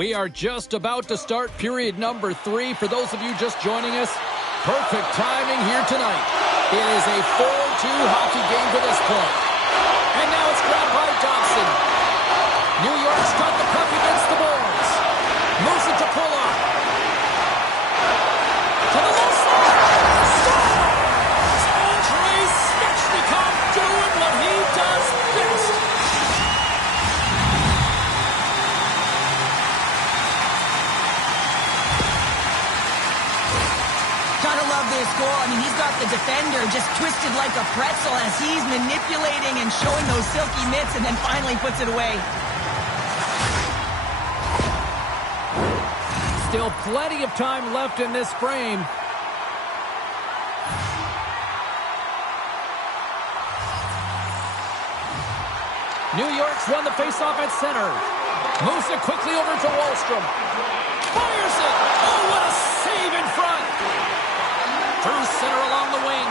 We are just about to start period number 3. For those of you just joining us, perfect timing here tonight. It is a 4-2 hockey game to this point. And now it's grabbed by Dobson. New York's got the puck against the boards. Moves it to Pulock. To the left side. Scores! Andrei Svechnikov doing what he does best. Gotta love this goal. I mean, he's got the defender just twisted like a pretzel as he's manipulating and showing those silky mitts and then finally puts it away. Still plenty of time left in this frame. New York's won the faceoff at center. Moves it quickly over to Wahlstrom. Fires it! Oh, what a save in front! Through center along the wing.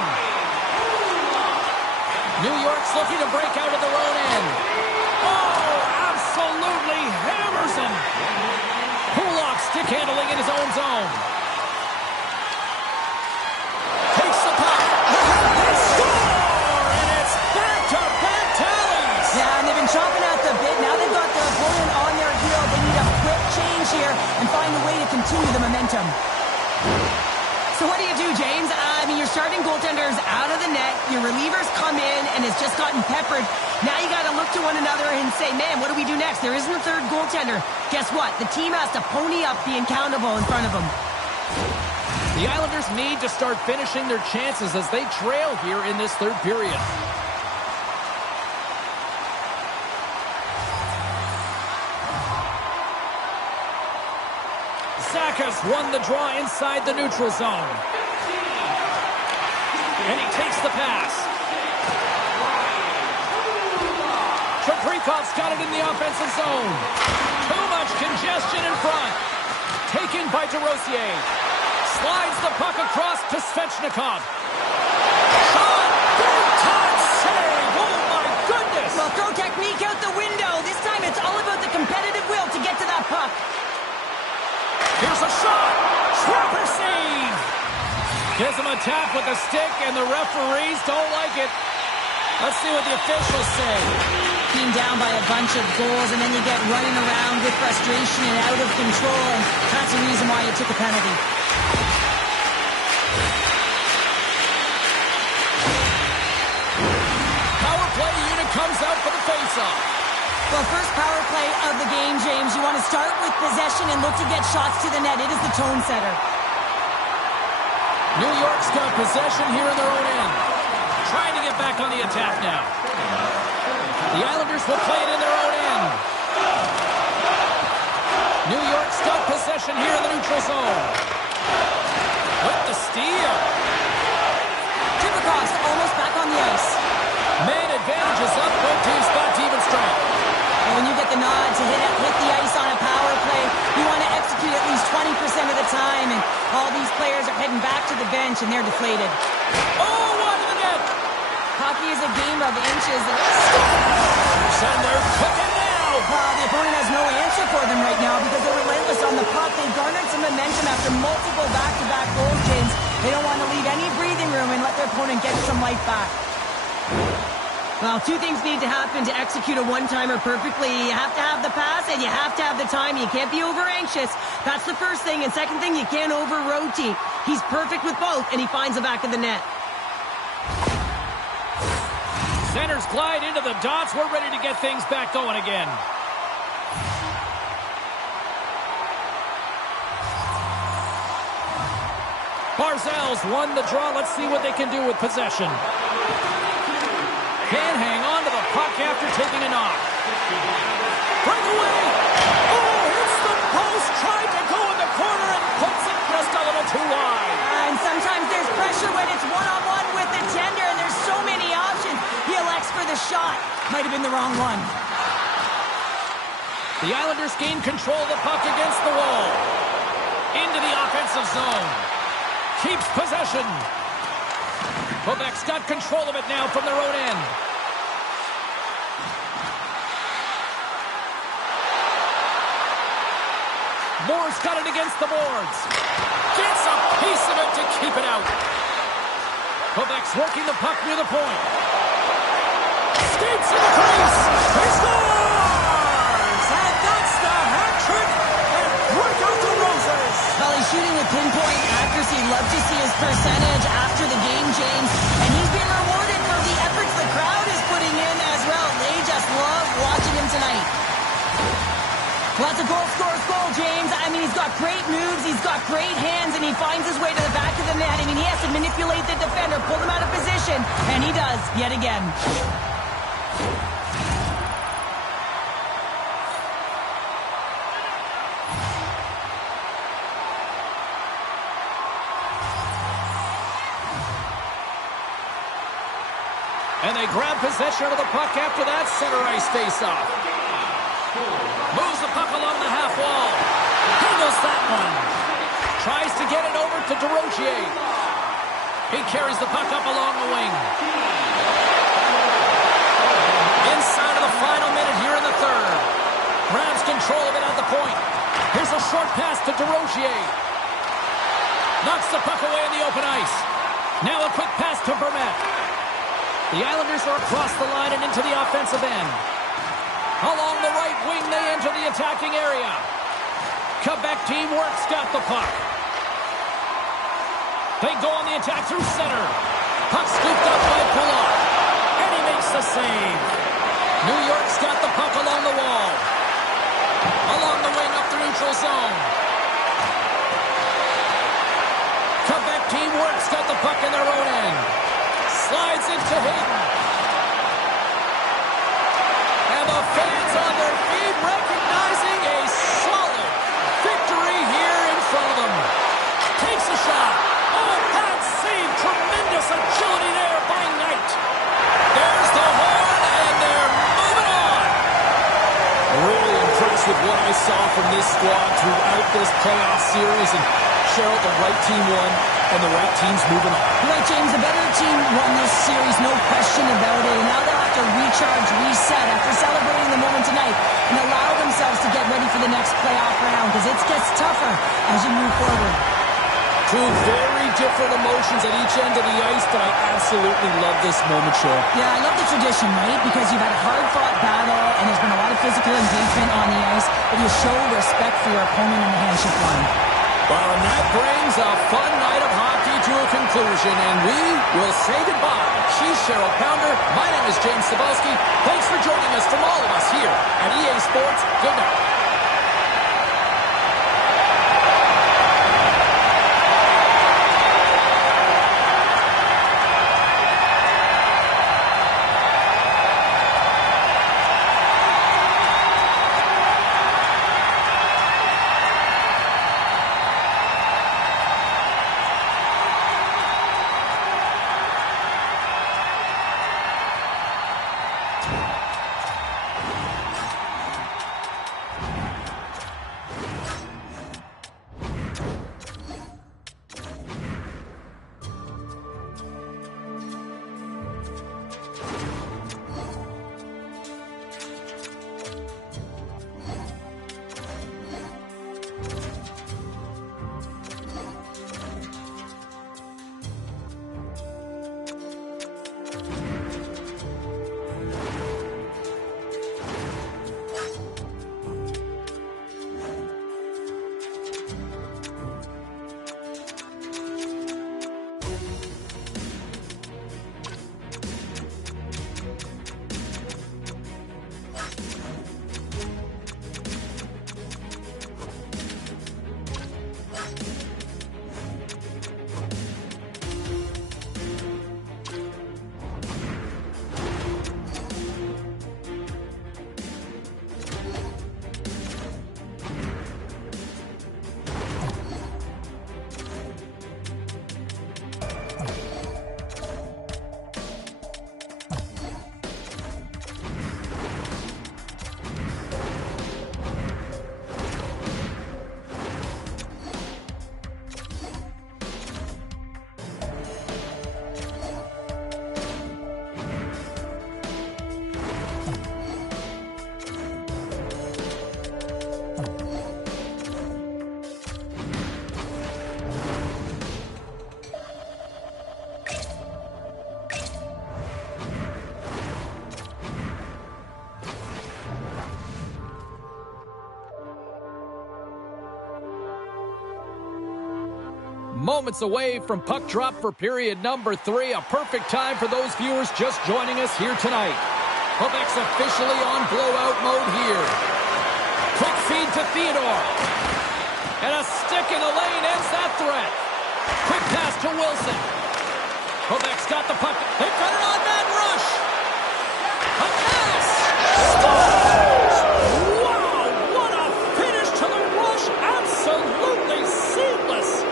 New York's looking to break out of their own end. Oh, absolutely hammers him! Pulock stick handling in his own zone. Takes the puck. They score! And it's back-to-back tallies! Yeah, and they've been chopping at the bit. Now they've got their opponent on their heel. They need a quick change here and find a way to continue the momentum. So what do you do, James? I mean, your starting goaltender's out of the net. Your relievers come in and has just gotten peppered. Now you got to look to one another and say, man, what do we do next? There isn't a third goaltender. Guess what? The team has to pony up being countable in front of them. The Islanders need to start finishing their chances as they trail here in this third period. Sakas won the draw inside the neutral zone. And he takes the pass. Chaprikov's got it in the offensive zone. Too much congestion in front. Taken by DeRosier. Slides the puck across to Svechnikov. Shot! Big time save! Oh my goodness! Well, throw technique out the window. This time it's all about the competitive will to get to that puck. Here's a shot! Trapper save! Gives him a tap with a stick, and the referees don't like it. Let's see what the officials say. Being down by a bunch of goals, and then you get running around with frustration and out of control, and that's the reason why you took a penalty. Power play unit comes out for the faceoff. Well, first power play of the game, James. You want to start with possession and look to get shots to the net. It is the tone setter. New York's got possession here in their own end. Trying to get back on the attack now. The Islanders will play it in their own end. New York's got possession here in the neutral zone. With the steal. Chiverkov's almost back on the ice. Man advantage is up. Both teams back to even strength. When you get the nod to hit the ice on a power play, you want to execute at least 20% of the time, and all these players are heading back to the bench, and they're deflated. Oh, wide of the net! Hockey is a game of inches. And they're cooking now! The opponent has no answer for them right now because they're relentless on the puck. They've garnered some momentum after multiple back-to-back goals, James. They don't want to leave any breathing room and let their opponent get some life back. Well, two things need to happen to execute a one-timer perfectly. You have to have the pass, and you have to have the time. You can't be over-anxious. That's the first thing. And second thing, you can't over-rotate. He's perfect with both, and he finds the back of the net. Centers glide into the dots. We're ready to get things back going again. Barzal's won the draw. Let's see what they can do with possession. Can hang on to the puck after taking a knock. Breakaway! Oh, hits the post, tried to go in the corner and puts it just a little too wide. And sometimes there's pressure when it's one-on-one with the tender, and there's so many options. He elects for the shot. Might have been the wrong one. The Islanders gain control of the puck against the wall. Into the offensive zone. Keeps possession. Quebec's got control of it now from their own end. Moore's got it against the boards. Gets a piece of it to keep it out. Quebec's working the puck near the point. Skates in the crease. He scores! And that's the hat trick. And break out the roses. Well, he's shooting with pinpoint accuracy. Love to see his percentage after the game, James. And he's being rewarded for the efforts the crowd is putting in as well. They just love watching him tonight. Well, that's a goal scorer's goal, James. I mean, he's got great moves, he's got great hands, and he finds his way to the back of the net. I mean, he has to manipulate the defender, pull him out of position, and he does, yet again. And they grab possession of the puck after that center ice face-off. Moves the puck along the half wall. Handles that one. Tries to get it over to Desrosiers. He carries the puck up along the wing. Inside of the final minute here in the third. Grabs control of it at the point. Here's a short pass to Desrosiers. Knocks the puck away in the open ice. Now a quick pass to Burnett. The Islanders are across the line and into the offensive end. Along the right wing, they enter the attacking area. Quebec teamwork's got the puck. They go on the attack through center. Puck scooped up by Pouliot. And he makes the save. New York's got the puck along the wall. Along the wing up the neutral zone. Quebec teamwork's got the puck in their own end. Slides into Hayden. And the fans on their feet recognizing a solid victory here in front of them. Takes a shot. Oh, bad save. Tremendous agility there by Knight. There's the horn, and they're moving on. Really impressed with what I saw from this squad throughout this playoff series. And Cheryl, the right team won, and the right team's moving on. Right, James, the better team won this series, no question about it. And now they'll have to recharge, reset after celebrating the moment tonight and allow themselves to get ready for the next playoff round because it gets tougher as you move forward. Two very different emotions at each end of the ice, but I absolutely love this moment, Cheryl. Yeah, I love the tradition, right? Because you've had a hard-fought battle and there's been a lot of physical engagement on the ice, but you show respect for your opponent in the handshake line. Well, and that brings a fun night of hockey to a conclusion, and we will say goodbye. She's Cheryl Pounder. My name is James Cybulski. Thanks for joining us from all of us here at EA Sports. Good night. Moments away from puck drop for period number 3. A perfect time for those viewers just joining us here tonight. Quebec's officially on blowout mode here. Quick feed to Theodore. And a stick in the lane ends that threat. Quick pass to Wilson. Quebec's got the puck. They've got an odd-man rush. A pass. Wow, what a finish to the rush. Absolutely seamless.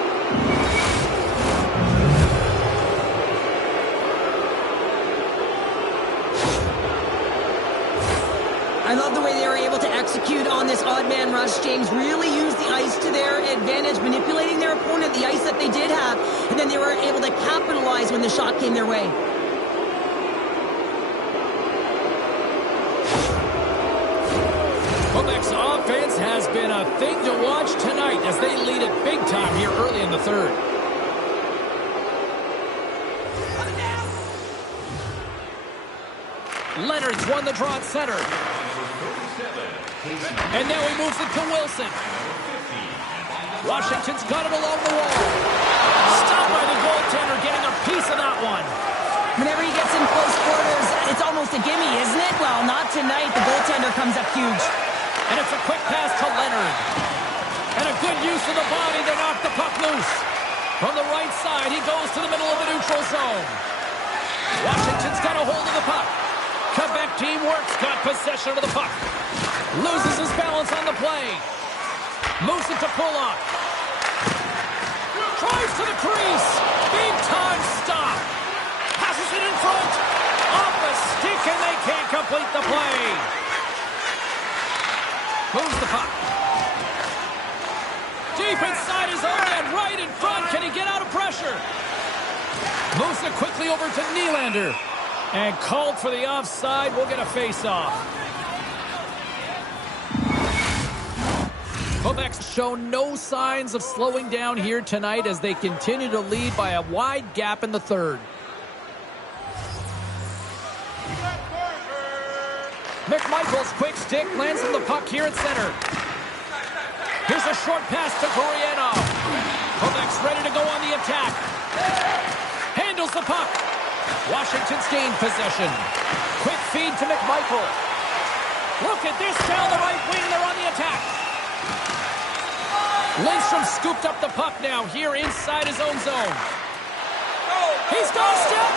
I love the way they were able to execute on this odd man rush, James. Really used the ice to their advantage, manipulating their opponent, the ice that they did have, and then they were able to capitalize when the shot came their way. Quebec's offense has been a thing to watch tonight as they lead it big time here early in the third. Leonard's won the draw at center. And now he moves it to Wilson. Washington's got it along the wall. Stopped by the goaltender, getting a piece of that one. Whenever he gets in close quarters, it's almost a gimme, isn't it? Well, not tonight. The goaltender comes up huge. And it's a quick pass to Leonard. And a good use of the body to knock the puck loose. From the right side, he goes to the middle of the neutral zone. Washington's got a hold of the puck. Quebec team works, got possession of the puck. Loses his balance on the play. Moves it to Pulock. Drives to the crease. Big time stop. Passes it in front. Off the stick, and they can't complete the play. Moves the puck. Deep inside his own end, right in front. Can he get out of pressure? Moves it quickly over to Nylander. And called for the offside. We'll get a face-off. Quebec's shown no signs of slowing down here tonight as they continue to lead by a wide gap in the third. McMichael's quick stick lands on the puck here at center. Here's a short pass to Gurianov. Quebec's ready to go on the attack. Handles the puck. Washington's gained possession. Quick feed to McMichael. Look at this down the right wing. They're on the attack. Lindstrom scooped up the puck now here inside his own zone. He's got a step.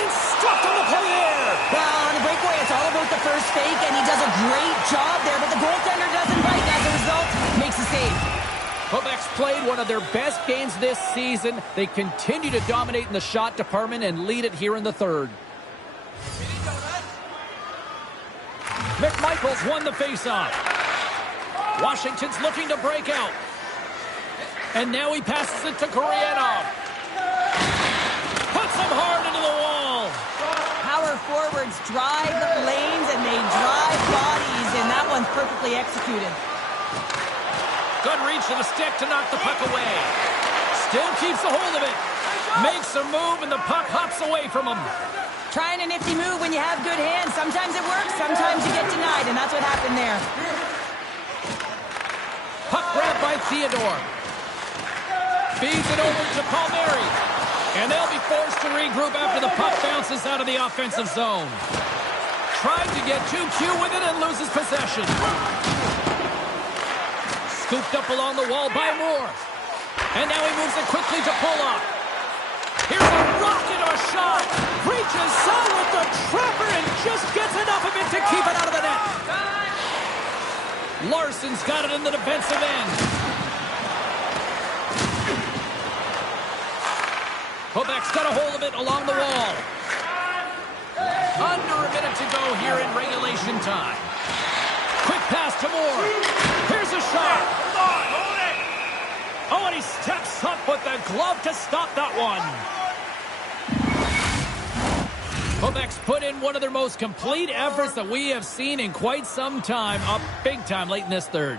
And stopped on the play there. Well, on the breakaway, it's all about the first fake, and he does a great job there, but the goaltender doesn't bite. As a result, makes a save. Quebec's played one of their best games this season. They continue to dominate in the shot department and lead it here in the third. McMichael's won the faceoff. Washington's looking to break out. And now he passes it to Gurianov. Puts him hard into the wall. Power forwards drive lanes and they drive bodies, and that one's perfectly executed. Good reach to the stick to knock the puck away. Still keeps a hold of it. Makes a move, and the puck hops away from him. Trying a nifty move when you have good hands. Sometimes it works, sometimes you get denied, and that's what happened there. Puck grabbed by Theodore. Feeds it over to Palmieri. And they'll be forced to regroup after the puck bounces out of the offensive zone. Tried to get too cute with it and loses possession. Scooped up along the wall by Moore. And now he moves it quickly to Pulock. Here's a rocket of a shot. Reaches out with the trapper and just gets enough of it to keep it out of the net. Larson's got it in the defensive end. Quebec's got a hold of it along the wall. Under a minute to go here in regulation time. Quick pass to Moore. Here's a shot. Oh, and he steps up with the glove to stop that one. Quebec's put in one of their most complete efforts that we have seen in quite some time, up big time late in this third.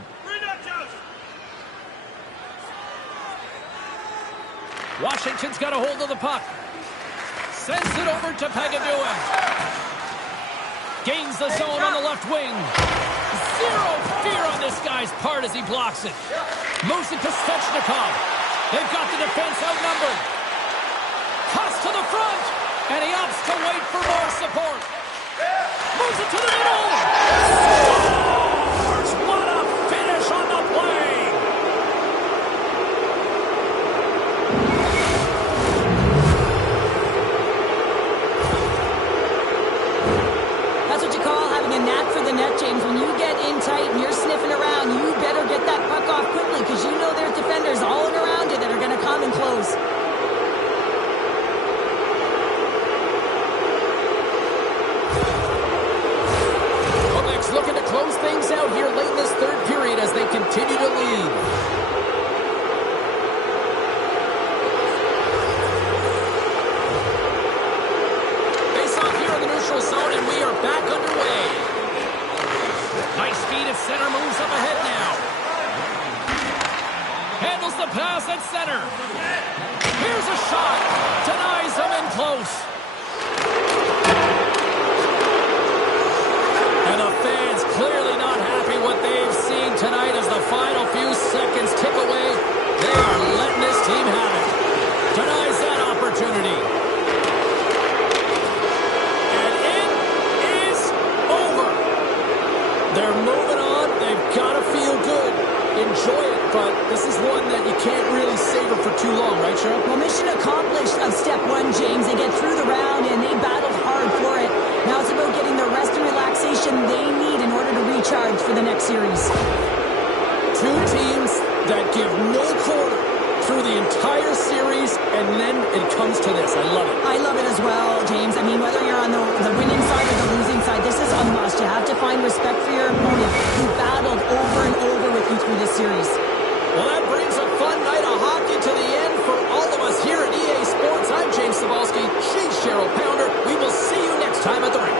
Washington's got a hold of the puck. Sends it over to Pagaduin. Gains the zone on the left wing. Zero fear on this guy's part as he blocks it. Moves it to Svechnikov. They've got the defense outnumbered. Toss to the front. And he opts to wait for more support. Moves it to the middle. Scores! What a finish on the play. That's what you call having a knack for the net, James. When you get in tight and you're sniffing around, you better get that puck off quickly because you know there's defenders all around you that are going to come and close. Looking to close things out here late in this third period as they continue to lead. Face off here in the neutral zone, and we are back underway. Nice speed at center, moves up ahead now. Handles the pass at center. Here's a shot. Denies him in close. And the fans clearly not happy what they've seen tonight as the final few seconds tick away. They are letting this team have it. Denies that opportunity. And it is over. They're moving on. They've got to feel good. Enjoy it, but this is one that you can't really savor for too long, right, Cheryl? Well, mission accomplished on step one, James. They get through the round, and they battled hard for it. Now it's about getting the rest and relaxation they need in order to recharge for the next series. Two teams that give no quarter through the entire series, and then it comes to this. I love it. I love it as well, James. I mean, whether you're on the winning side or the losing side, this is a must. You have to find respect for your opponent who battled over and over with you through this series. Well, that brings a fun night of hockey to the end for all of us here at EA Sports. I'm James Cybulski. She's Cheryl Pounder. We will see you next time at the rink.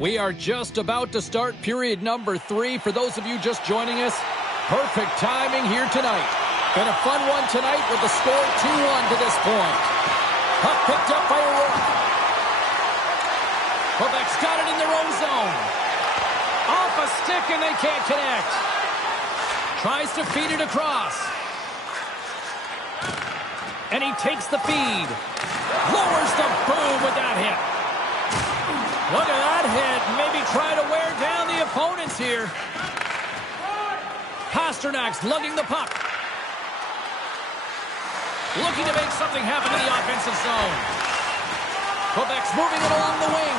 We are just about to start period number 3. For those of you just joining us, perfect timing here tonight. Been a fun one tonight with the score 2-1 to this point. Puck picked up by O'Rourke. Quebec's got it in their own zone. Off a stick and they can't connect. Tries to feed it across. And he takes the feed. Lowers the boom with that hit. Look at that hit. Maybe try to wear down the opponents here. Pasternak's lugging the puck. Looking to make something happen in the offensive zone. Quebec's moving it along the wing.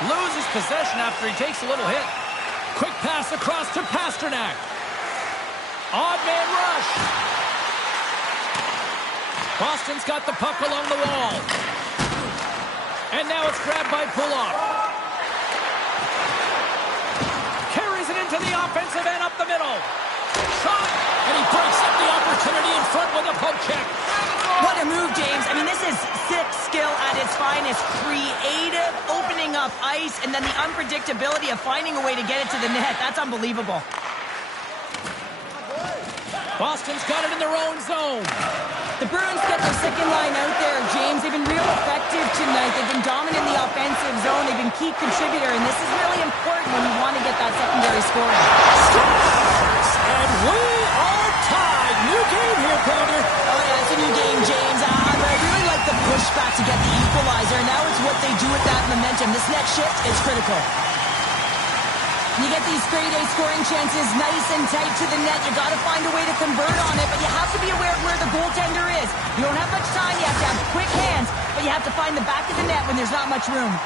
Loses possession after he takes a little hit. Quick pass across to Pasternak. Odd man rush. Boston's got the puck along the wall. And now it's grabbed by Pulock. Carries it into the offensive end up the middle. Shot, and he breaks up the opportunity in front with a poke check. What a move, James. I mean, this is sick skill at its finest. Creative, opening up ice, and then the unpredictability of finding a way to get it to the net. That's unbelievable. Boston's got it in their own zone. The Bruins get their second line out there, James. They've been real effective tonight. They've been dominant in the offensive zone. They've been key contributor, and this is really important when you want to get that secondary scoring. And we are tied. New game here, Pounder. Oh, yeah, it's a new game, James. I really like the pushback to get the equalizer, and now it's what they do with that momentum. This next shift is critical. You get these grade A scoring chances nice and tight to the net. You got to find a way to convert on it, but you have to be aware of where the goaltender is. You don't have much time. You have to have quick hands, but you have to find the back of the net when there's not much room.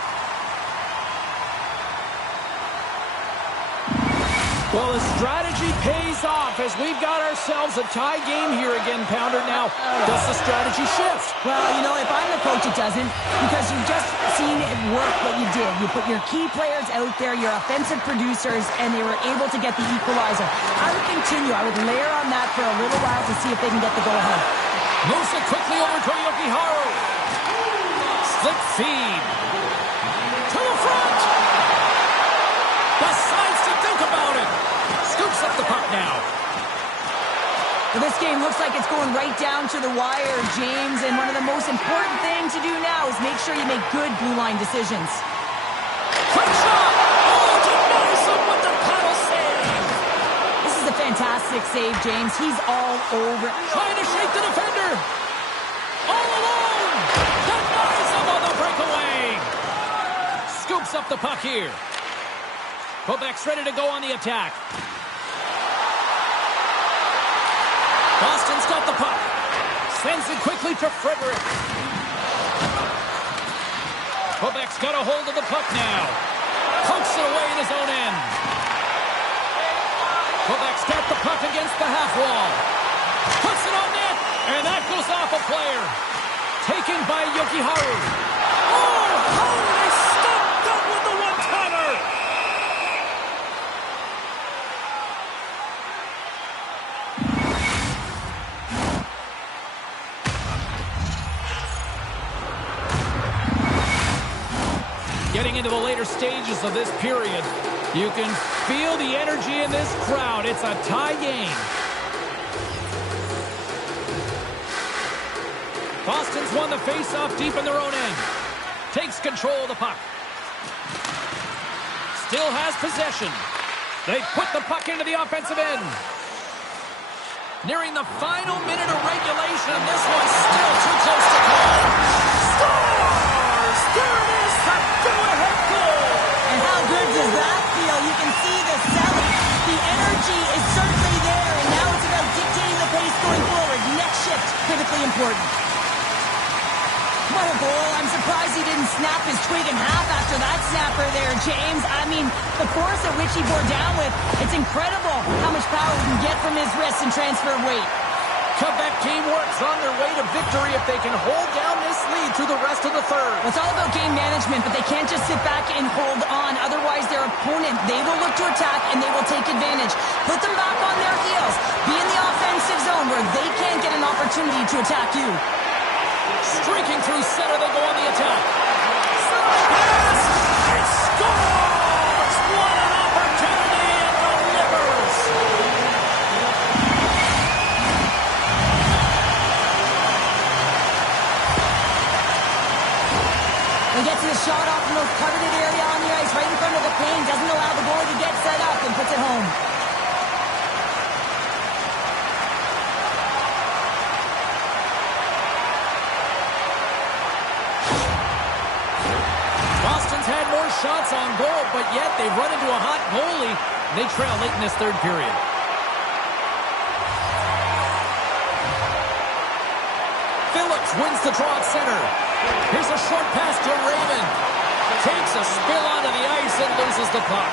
Well, the strategy pays off as we've got ourselves a tie game here again, Pounder. Now, does the strategy shift? Well, you know, if I'm the coach, it doesn't, because you've just seen it work what you did. You put your key players out there, your offensive producers, and they were able to get the equalizer. I would continue. I would layer on that for a little while to see if they can get the go-ahead. Moves it quickly over to Yokiharu. Slip feed. To the front. Decides to think about it. Scoops up the puck now. Well, this game looks like it's going right down to the wire, James, and one of the most important things to do now is make sure you make good blue line decisions. Quick shot! Oh, denies him with the paddle save! This is a fantastic save, James. He's all over. Trying to shake the defender! All alone! Denies him on the breakaway! Scoops up the puck here. Quebec's ready to go on the attack. Boston's got the puck. Sends it quickly to Frederick. Quebec's got a hold of the puck now. Pokes it away in his own end. Quebec's got the puck against the half wall. Puts it on net, and that goes off a player. Taken by Yokiharu. Oh, holy stop that with the one-timer! Getting into the later stages of this period, you can feel the energy in this crowd. It's a tie game. Boston's won the face-off deep in their own end. Takes control of the puck. Still has possession. They put the puck into the offensive end. Nearing the final minute of regulation, and this one's still too close to call. Stars! There it is, the go-ahead goal! And how good does that feel? You can see the selling. The energy is certainly there, and now it's about dictating the pace going forward. Next shift, critically important. What a goal. I'm surprised he didn't snap his twig in half after that snapper there, James. I mean, the force at which he bore down with, it's incredible how much power he can get from his wrists and transfer of weight. Quebec teamwork's on their way to victory if they can hold down this lead through the rest of the third. Well, it's all about game management, but they can't just sit back and hold on. Otherwise, their opponent, they will look to attack and they will take advantage. Put them back on their heels. Be in the offensive zone where they can't get an opportunity to attack you. Streaking through center, they go on the attack. Pass! It scores! What an opportunity and delivers! They get to the shot off the most coveted area shots on goal, but yet they've run into a hot goalie. They trail late in this third period. Phillips wins the draw at center. Here's a short pass to Raymond. Takes a spill onto the ice and loses the puck.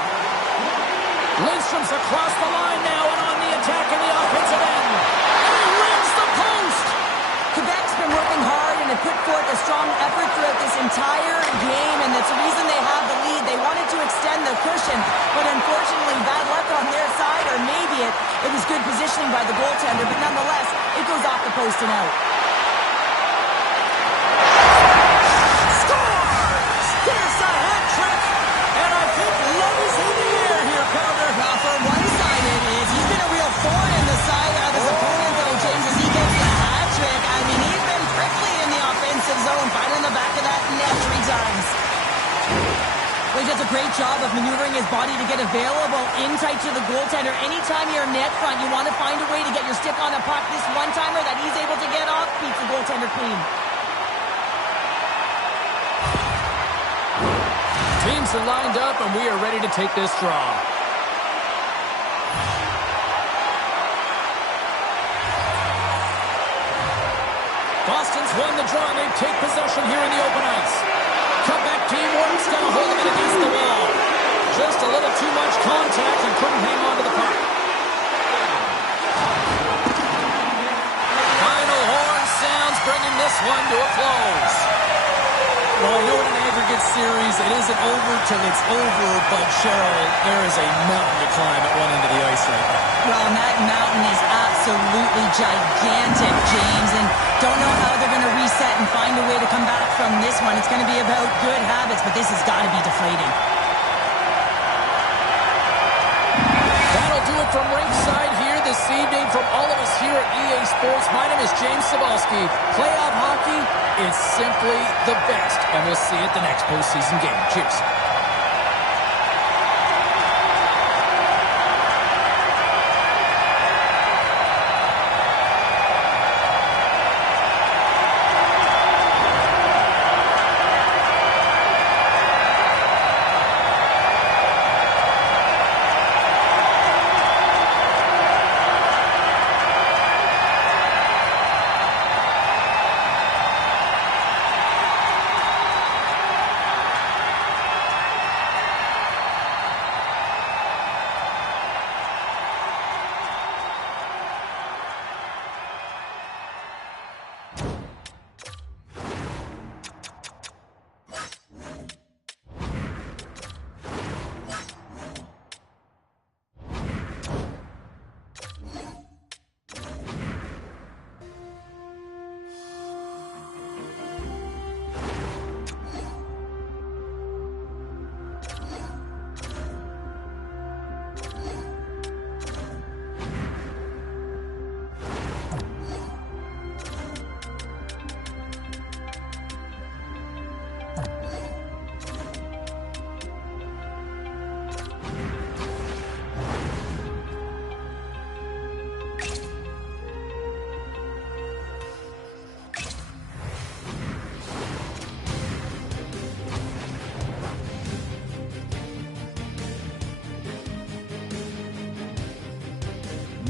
Lindstrom's across the line now and on the attack in the offensive end. And he rims the post! Quebec's been working hard and have put forth a strong effort throughout this entire game, and that's the reason they have the lead. They wanted to extend the cushion, but unfortunately bad luck on their side, or maybe it was good positioning by the goaltender, but nonetheless, it goes off the post and out. He does a great job of maneuvering his body to get available in tight to the goaltender. Anytime you're net front, you want to find a way to get your stick on a puck. This one-timer that he's able to get off beats the goaltender clean. Teams are lined up, and we are ready to take this draw. Boston's won the draw, and they take possession here in the open ice. Quebec teamwork's got a hold of it against the wall. Just a little too much contact and couldn't hang on to the puck. Final horn sounds, bringing this one to a close. Well, I know in an aggregate series it isn't over till it's over, but Cheryl, there is a mountain to climb at one end of the ice right now. Well, and that mountain is absolutely gigantic, James, and don't know how they're going to reset and find a way to come back from this one. It's going to be about good habits, but this has got to be deflating. That'll do it from ringside here this evening. From all of us here at EA Sports, my name is James Cebulski. Playoff hockey is simply the best, and we'll see you at the next postseason game. Cheers.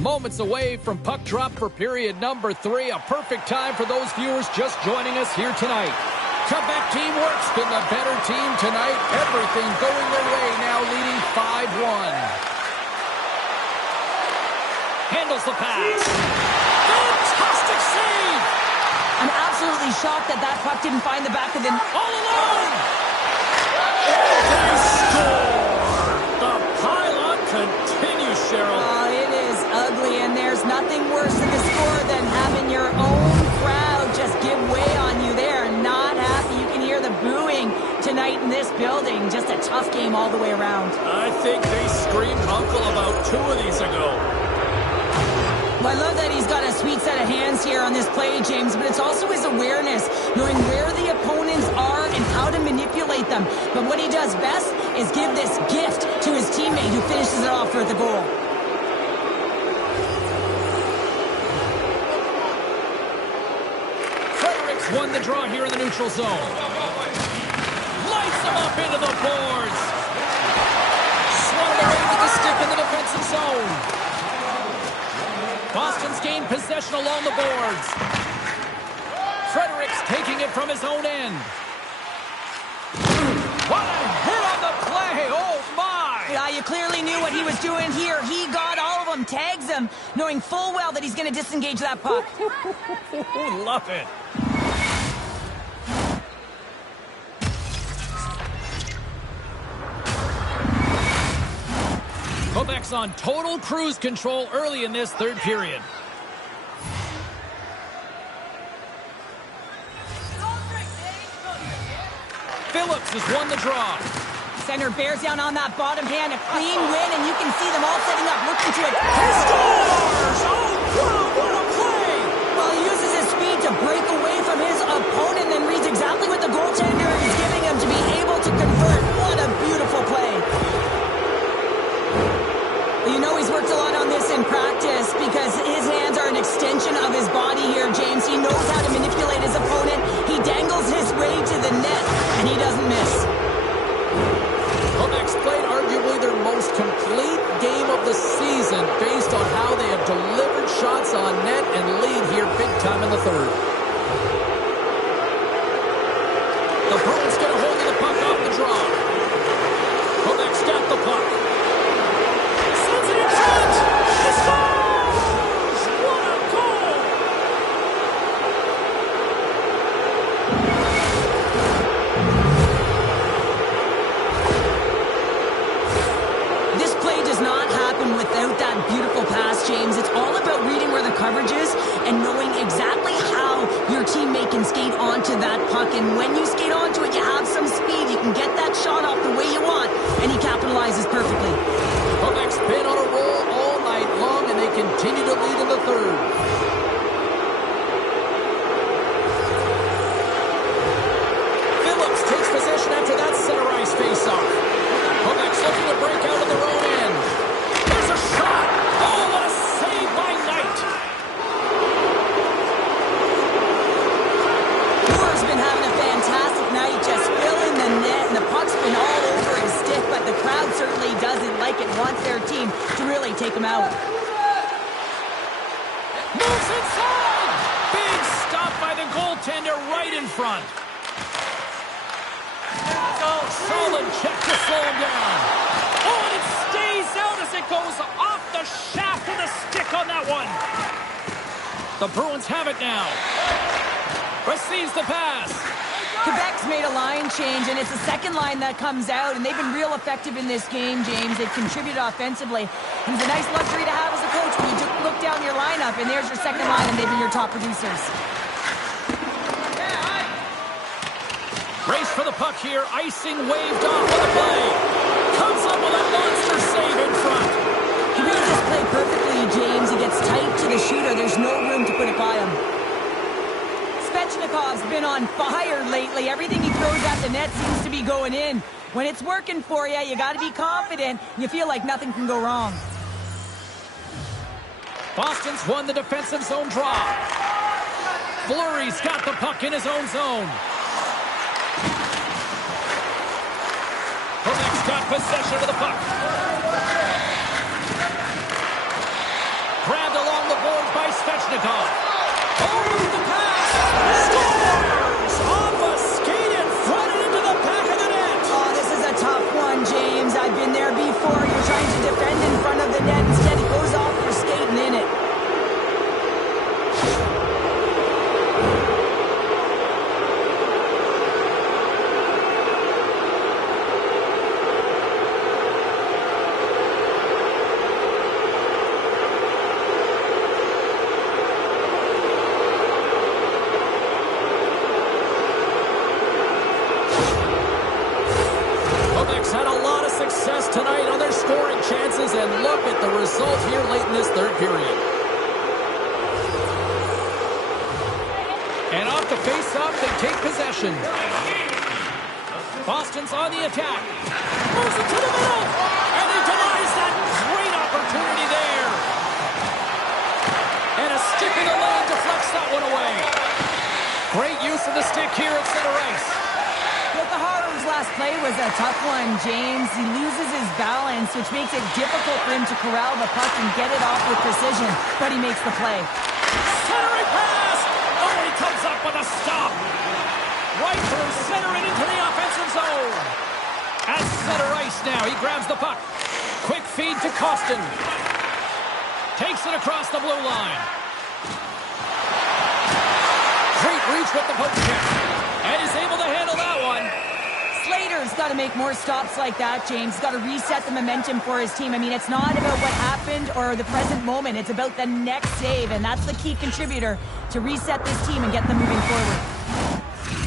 Moments away from puck drop for period number 3. A perfect time for those viewers just joining us here tonight. Quebec teamwork's been the better team tonight. Everything going their way, now leading 5-1. Handles the pass. Fantastic save! I'm absolutely shocked that that puck didn't find the back of the... All alone! They score! The pylon continues, Cheryl. It is ugly, and there's nothing worse in the score than having your own crowd just give way on you. They're not happy. You can hear the booing tonight in this building. Just a tough game all the way around. I think they screamed uncle about 2 of these ago. Well, I love that he's got a sweet set of hands here on this play, James, but it's also his awareness, knowing where the opponents are and how to manipulate them. But what he does best is give this gift to his teammate who finishes it off for the goal. Won the draw here in the neutral zone. Lights him up into the boards. Swung away with the stick in the defensive zone. Boston's gained possession along the boards. Fredericks taking it from his own end. What a hit on the play! Oh, my! Yeah, you clearly knew what he was doing here. He got all of them, tags them, knowing full well that he's going to disengage that puck. Love it. Quebec's on total cruise control early in this third period. Phillips has won the draw. Center bears down on that bottom hand, a clean win, and you can see them all setting up, looking to it. He scores! Oh, wow, what a play! Well, he uses his speed to break away from his opponent and reads exactly what the goaltender is giving him to be able to convert. What a beautiful play. You know he's worked a lot on this in practice because his hands are an extension of his body here, James. He knows how to manipulate his opponent. He dangles his way to the net, and he doesn't miss. Quebec's played arguably their most complete game of the season based on how they have delivered shots on net and lead here big time in the third. The Bruins get a hold of the puck off the draw. Quebec's got the puck. Sends it in front. He scores! What a goal! This play does not happen without that beautiful pass, James. It's all about reading where the coverage is and knowing exactly how your teammate can skate onto that puck. And when you skate onto it, you have some speed. You can get that shot off the way you want, and he capitalizes perfectly. Quebec's been on a roll all night long, and they continue to lead in the third. Phillips takes possession after that center ice face-off. Quebec's looking to break out of their own end. There's a shot! Oh, what a save by Knight! Moore's been having a fantastic night, just filling the net, and the puck's been all over his stick, but the crowd certainly doesn't like it, wants their team to really take him out. Moves inside! Big stop by the goaltender right in front. Oh, solid check to slow him down. Oh, and it stays out as it goes off the shaft of the stick on that one. The Bruins have it now. Receives the pass. Quebec's made a line change, and it's the second line that comes out, and they've been real effective in this game, James. They've contributed offensively. And it's a nice luxury to have as a coach when you look down your lineup, and there's your second line, and they've been your top producers. Race for the puck here. Icing waved off on the play. Comes up with a monster save in front. He reads this play perfectly, James. He gets tight to the shooter. There's no room to put it by him. Svechnikov's been on fire lately. Everything he throws at the net seems to be going in. When it's working for you, you got to be confident. You feel like nothing can go wrong. Boston's won the defensive zone draw. Fleury's got the puck in his own zone. Quebec's got possession of the puck. Grabbed along the boards by Svechnikov. Oh, the pass! Scores! Off a skate in front and into the back of the net. Oh, this is a tough one, James. I've been there before. You're trying to defend in front of the net. Instead, it goes off. You're skating in it. Had a lot of success tonight on their scoring chances, and look at the result here late in this third period. And off the face-off, they take possession. Boston's on the attack. Moves it to the middle, and he denies that great opportunity there. And a stick in the lane deflects that one away. Great use of the stick here at center ice. With the Harlems last last play was a tough one, James. He loses his balance, which makes it difficult for him to corral the puck and get it off with precision, but he makes the play. Centering pass! Oh, he comes up with a stop! Right through center and into the offensive zone. At center ice now, he grabs the puck. Quick feed to Costin. Takes it across the blue line. Great reach with the poke check. And he's able to handle that one. Slater's got to make more stops like that, James. He's got to reset the momentum for his team. I mean, it's not about what happened or the present moment. It's about the next save, and that's the key contributor to reset this team and get them moving forward.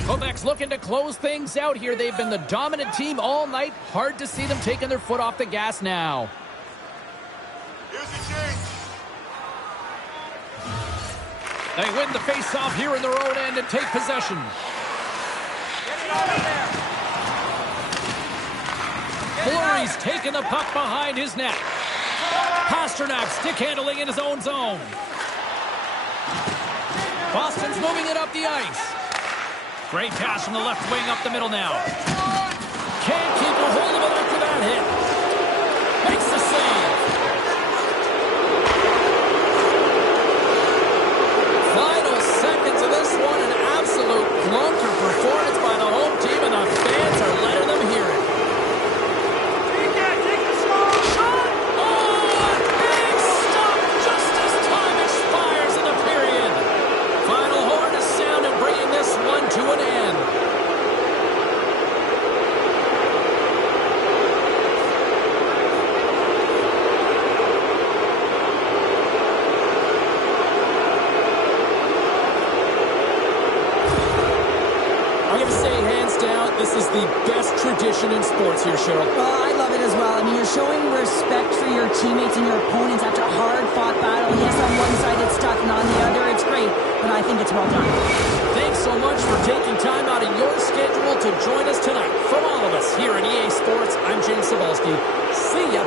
Quebec's looking to close things out here. They've been the dominant team all night. Hard to see them taking their foot off the gas now. Here's the change. They win the face-off here in their own end and take possession. Get it out of there. Fleury's taking the puck behind his net. Pasternak stick handling in his own zone. Boston's moving it up the ice. Great pass from the left wing up the middle now. Can't keep a hold of it after that hit. Makes the save. Final seconds of this one, an absolute clunker performance by the home team, and the fans are letting them hear it. Take the small shot. Oh, a big stop just as time expires in the period. Final horn is sounded, bringing this one to an end. I'm going to say, hands down, this is the best tradition in sports here, Cheryl. Well, I love it as well. I mean, you're showing respect for your teammates and your opponents after a hard-fought battle. Yes, on one side it's tough, and on the other it's great, but I think it's well done. Thanks so much for taking time out of your schedule to join us tonight. From all of us here at EA Sports, I'm James Cebulski. See ya.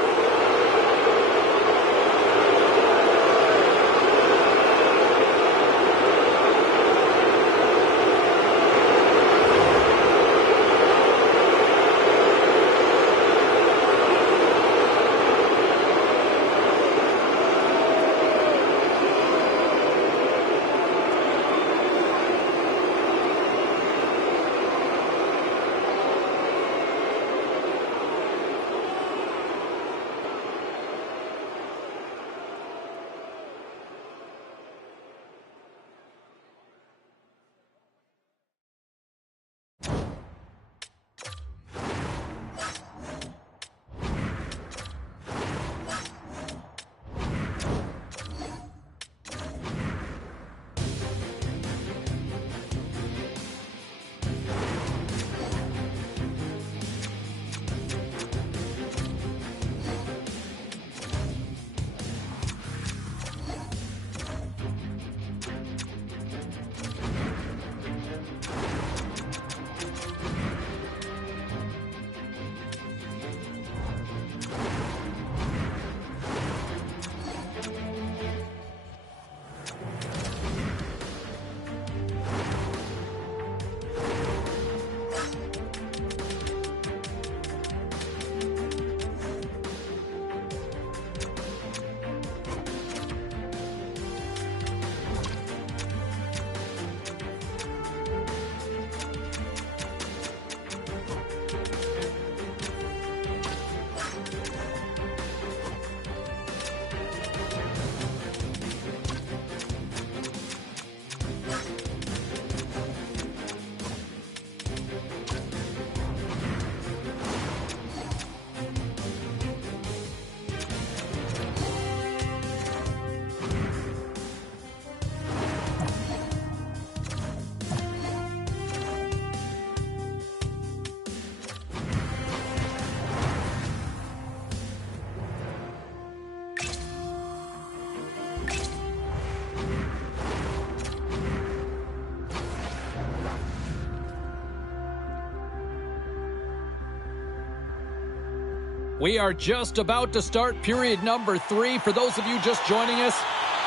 We are just about to start period number 3. For those of you just joining us,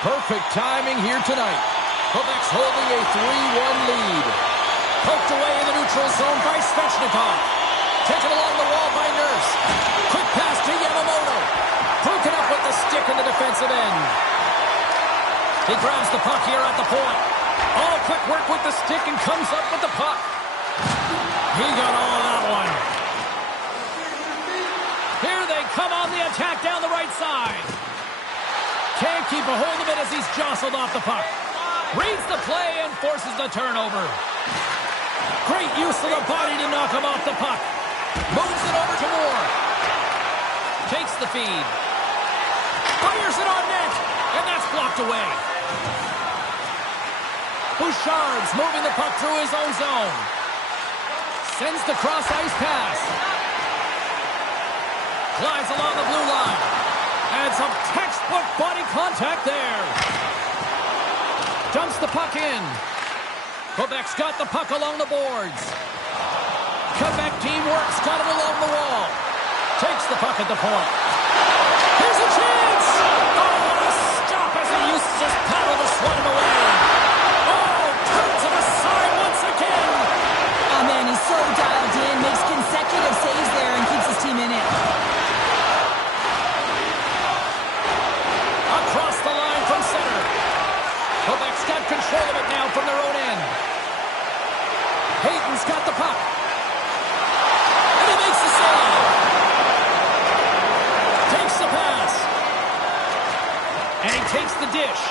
perfect timing here tonight. Quebec's holding a 3-1 lead. Poked away in the neutral zone by Svechnikov. Taken along the wall by Nurse. Quick pass to Yamamoto. Broken up with the stick in the defensive end. He grabs the puck here at the point. Oh, quick work with the stick and comes up with the puck. He got all of that one. Here they come on the attack down the right side. Can't keep a hold of it as he's jostled off the puck. Reads the play and forces the turnover. Great use of the body to knock him off the puck. Moves it over to Moore. Takes the feed. Fires it on net. And that's blocked away. Bouchard's moving the puck through his own zone. Sends the cross-ice pass. Glides along the blue line. And some textbook body contact there. Dumps the puck in. Quebec's got the puck along the boards. Quebec teamwork's got it along the wall. Takes the puck at the point. Here's a chance! Oh, what a stop as he uses his power to swat it away. Oh, turns him aside once again. Oh, man, he's so dialed in. Makes consecutive saves there and keeps his team in it. Across the line from center. Quebec's got control of it now from their own end. Hayton's got the puck. And he makes the save. Takes the pass. And he takes the dish.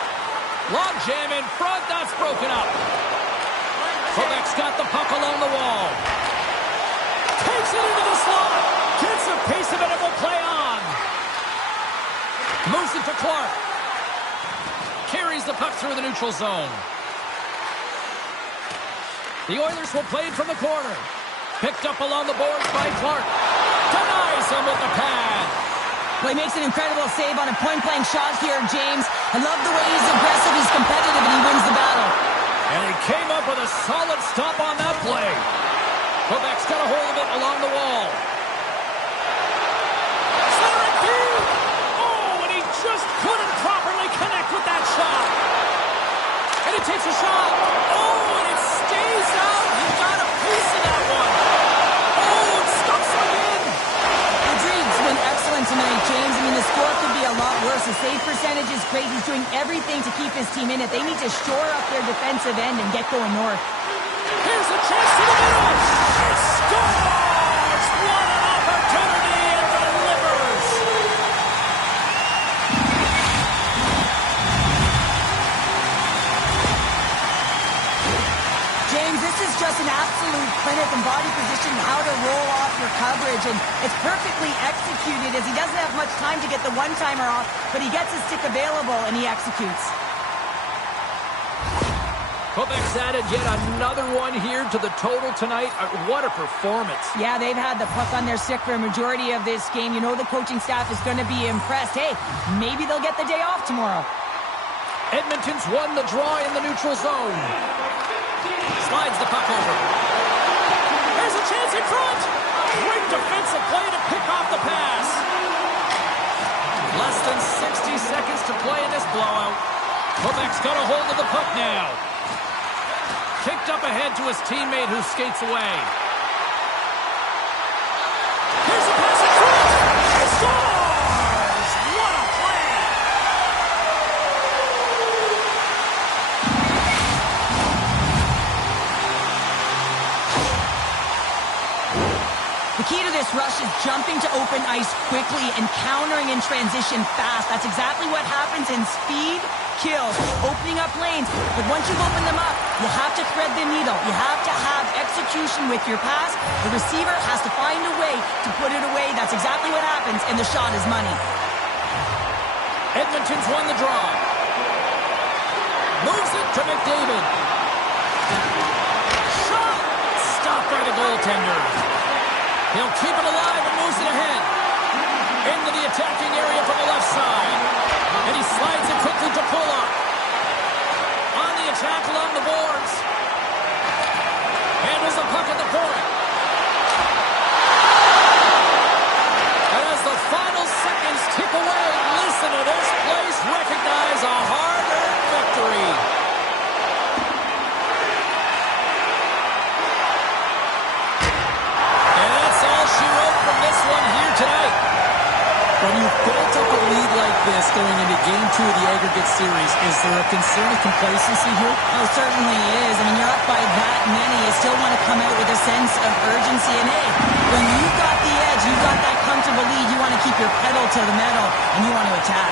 Log jam in front. That's broken up. Quebec's got the puck along the wall. Takes it into the slot. Gets a piece of it and will play on. Moves it to Clark. Carries the puck through the neutral zone. The Oilers will play it from the corner. Picked up along the boards by Clark. Denies him with the pad. Well, he makes an incredible save on a point-blank shot here, James. I love the way he's aggressive, he's competitive, and he wins the battle. And he came up with a solid stop on that play. Quebec's got a hold of it along the wall. Centering feed. Oh, and he just couldn't properly connect with that shot. And he takes a shot. Oh, and it stays out. He got a piece of that one. Oh, it stops him again. Madrid's been excellent tonight, James. I mean, the score could be a lot worse. The save percentage is great. He's doing everything to keep his team in it. They need to shore up their defensive end and get going north. Here's a chance to the middle. He scores! What an opportunity and delivers! James, this is just an absolute clinic in body position, how to roll off your coverage, and it's perfectly executed as he doesn't have much time to get the one-timer off, but he gets his stick available and he executes. Quebec's added yet another one here to the total tonight. What a performance. Yeah, they've had the puck on their stick for a majority of this game. You know the coaching staff is going to be impressed. Hey, maybe they'll get the day off tomorrow. Edmonton's won the draw in the neutral zone. Slides the puck over. There's a chance in front. Great defensive play to pick off the pass. Less than 60 seconds to play in this blowout. Quebec's got a hold of the puck now. Kicked up ahead to his teammate who skates away. Here's the pass in front. He scores! What a play! The key to this rush is jumping to open ice quickly and countering in transition fast. That's exactly what happens in speed kills, opening up lanes. But once you've opened them up, you have to thread the needle. You have to have execution with your pass. The receiver has to find a way to put it away. That's exactly what happens, and the shot is money. Edmonton's won the draw. Moves it to McDavid. Shot! Stopped by the goaltender. He'll keep it alive and moves it ahead. Into the attacking area from the left side. And he slides it quickly to pull up. On the attack along the boards. And there's a puck at the point. And as the final seconds tick away, listen to this place recognize a hard-earned victory. And that's all this going into Game 2 of the aggregate series. Is there a concern of complacency here? Oh, certainly is. I mean, you're up by that many. You still want to come out with a sense of urgency. And hey, when you've got the edge, you've got that comfortable lead, you want to keep your pedal to the metal, and you want to attack.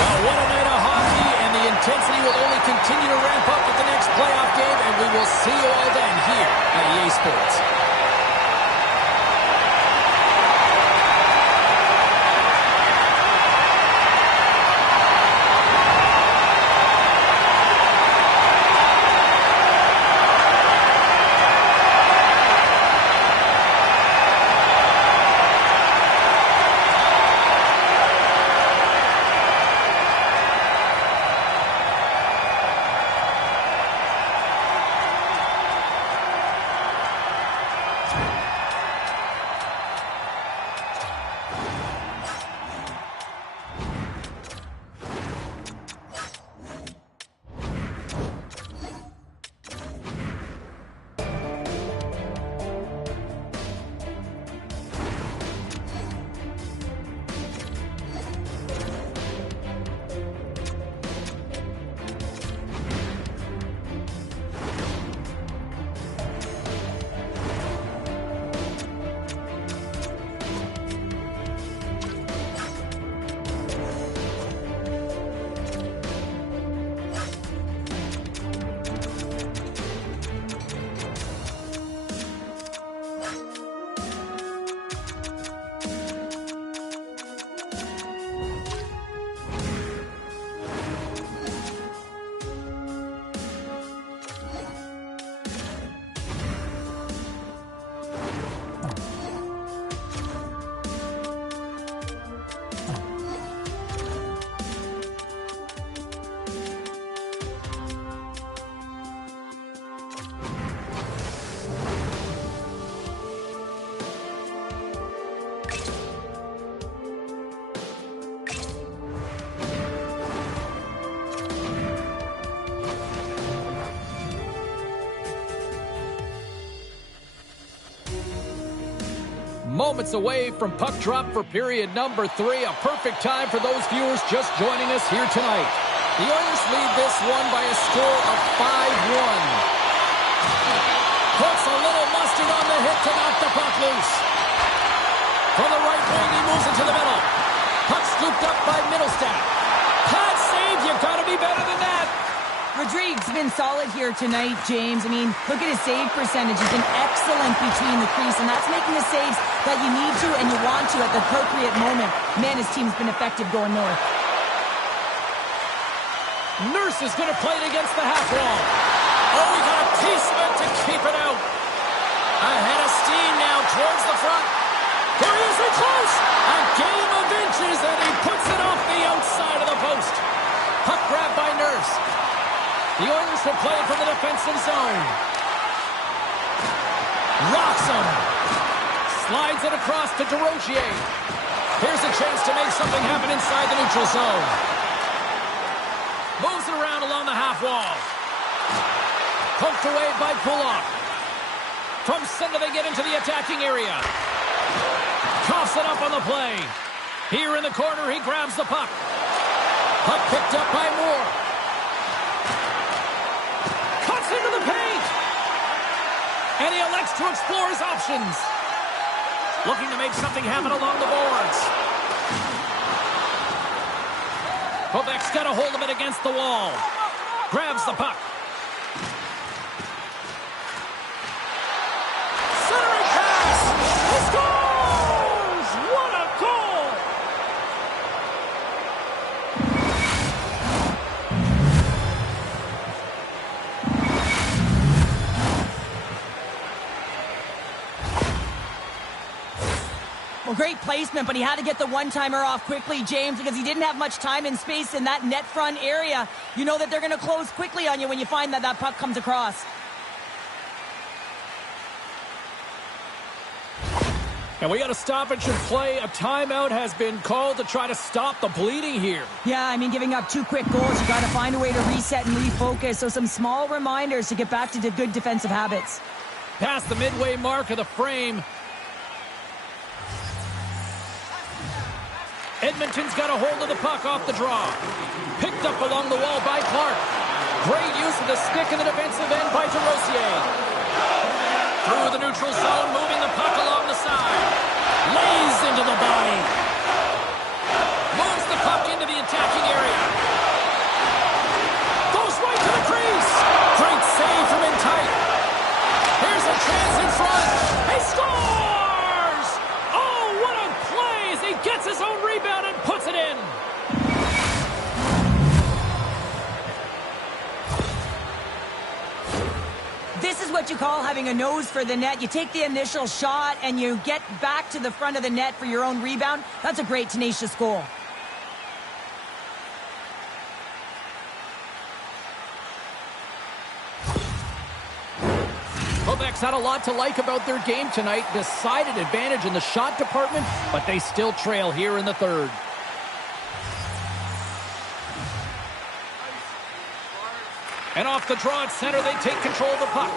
Well, what a night of hockey, and the intensity will only continue to ramp up with the next playoff game, and we will see you all then here at EA Sports. Moments away from puck drop for period number 3. A perfect time for those viewers just joining us here tonight. The Oilers lead this one by a score of 5-1. Puts a little mustard on the hit to knock the puck loose. From the right wing, he moves it to the middle. Puck scooped up by Mittelstadt. Pad save, you've got to be better than that. Rodrigues been solid here tonight, James. I mean, look at his save percentage. He's been excellent between the crease, and that's making the saves that you need to and you want to at the appropriate moment. Man, his team's been effective going north. Nurse is going to play it against the half wall. Oh, he got a piece of it to keep it out. Ahead of steam now towards the front. Curiously close. A game of inches, and he puts it off the outside of the post. Puck grab by Nurse. The Oilers will play it from the defensive zone. Rocks him. Slides it across to Desrosiers. Here's a chance to make something happen inside the neutral zone. Moves it around along the half wall. Poked away by Pullock. From center they get into the attacking area. Coughs it up on the play. Here in the corner he grabs the puck. Puck picked up by Moore. Cuts into the paint. And he elects to explore his options. Looking to make something happen along the boards. Kovac's got a hold of it against the wall. Grabs the puck. Centering pass. He scores! What a goal! Well, great placement, but he had to get the one-timer off quickly, James, because he didn't have much time and space in that net front area. You know that they're going to close quickly on you when you find that that puck comes across. And we got a stoppage in play. A timeout has been called to try to stop the bleeding here. Yeah, I mean, giving up 2 quick goals, you got to find a way to reset and refocus. So some small reminders to get back to the good defensive habits. Past the midway mark of the frame. Edmonton's got a hold of the puck off the draw. Picked up along the wall by Clark. Great use of the stick in the defensive end by Rossier. Through the neutral zone, moving the puck along the side. Lays into the body. Moves the puck into the attacking area. Goes right to the crease. Great save from in tight. Here's a chance in front. He scores! Oh, what a play as he gets his own rebound and puts it in. This is what you call having a nose for the net. You take the initial shot and you get back to the front of the net for your own rebound. That's a great, tenacious goal. Quebec's had a lot to like about their game tonight. Decided advantage in the shot department, but they still trail here in the third. And off the draw at center, they take control of the puck.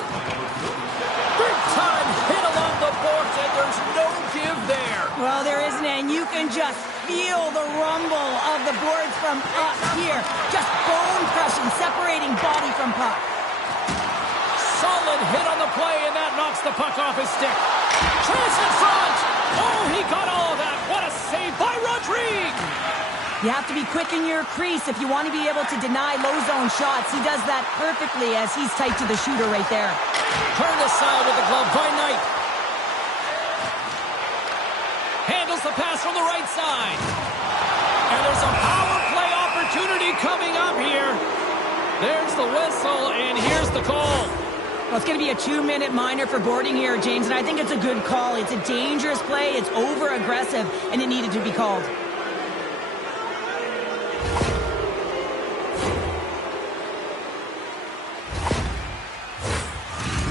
Big time hit along the boards, and there's no give there. Well, there isn't, and you can just feel the rumble of the boards from up here. Just bone crushing, separating body from puck. Solid hit on the play, and that knocks the puck off his stick. Chance in front. Oh, he got all of that. What a save by Rodrigue. You have to be quick in your crease if you want to be able to deny low zone shots. He does that perfectly as he's tight to the shooter right there. Turned aside with the glove by Knight. Handles the pass from the right side. And there's a power play opportunity coming up here. There's the whistle, and here's the call. Well, it's going to be a 2-minute minor for boarding here, James, and I think it's a good call. It's a dangerous play. It's over-aggressive, and it needed to be called.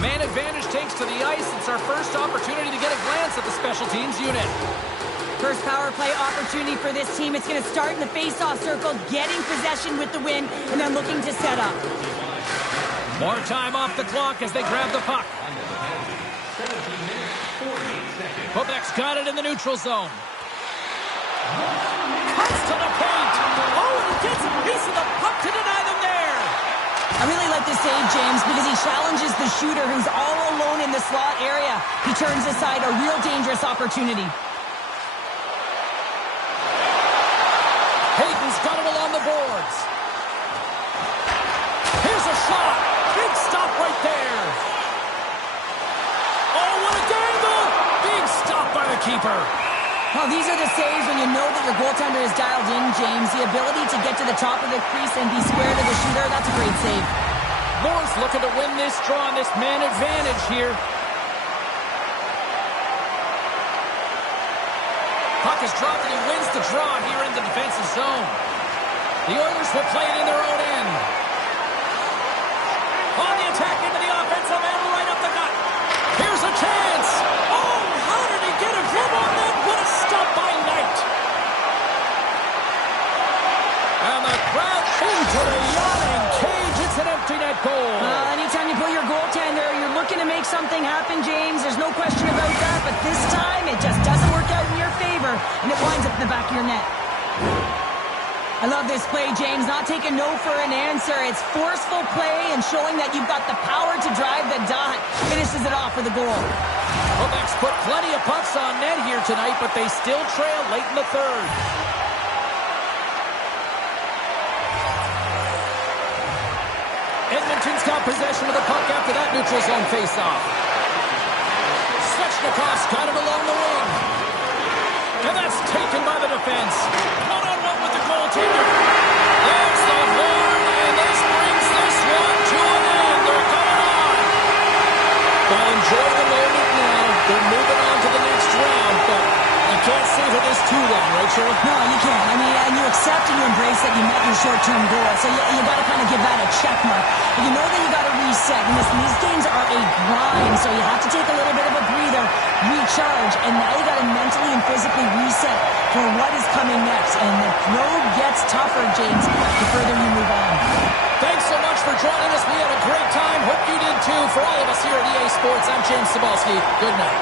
Man advantage takes to the ice. It's our first opportunity to get a glance at the special teams unit. First power play opportunity for this team. It's going to start in the face-off circle, getting possession with the win, and then looking to set up. More time off the clock as they grab the puck. Quebec's got it in the neutral zone. Cuts to the paint. Oh, and he gets a piece of the puck to deny them there. I really like this save, James, because he challenges the shooter who's all alone in the slot area. He turns aside a real dangerous opportunity. Hayden's got it along the boards. Here's a shot. Big stop right there. Oh, what a dangle. Big stop by the keeper. Well, these are the saves when you know that your goaltender is dialed in, James. The ability to get to the top of the crease and be square to the shooter, that's a great save. Moore's looking to win this draw on this man advantage here. Puck is dropped and he wins the draw here in the defensive zone. The Oilers will play it in their own end. On the attack into the offensive end, right up the gut. Here's a chance. Oh, how did he get a grip on that? What a stop by Knight. And the crowd into the yawning cage. It's an empty net goal. Anytime you pull your goaltender, you're looking to make something happen, James. There's no question about that. But this time, it just doesn't work out in your favor, and it winds up in the back of your net. I love this play, James. Not taking no for an answer. It's forceful play and showing that you've got the power to drive the dot. Finishes it off with a goal. Quebec's put plenty of pucks on net here tonight, but they still trail late in the third. Edmonton's got possession of the puck after that neutral zone faceoff. Svechnikov's got it along the wing. And that's taken by the defense. One-on-one with the goaltender. There's the horn, and this brings this one to an end. They're going on. Well, enjoy the moment now. They're moving on to the next round, but you can't savor this too long, right, Cheryl? No, you can't. I mean, and you accept and you embrace that you met your short-term goal. So you got to kind of give that a check mark. But you know that you got to reset. And these games are a grind, so you have to take a little bit of a breather, recharge, and now you got to mentally and physically reset for what is coming next. And the road gets tougher, James, the further you move on. Thanks so much for joining us. We had a great time. Hope you did too. For all of us here at EA Sports, I'm James Cybulski. Good night.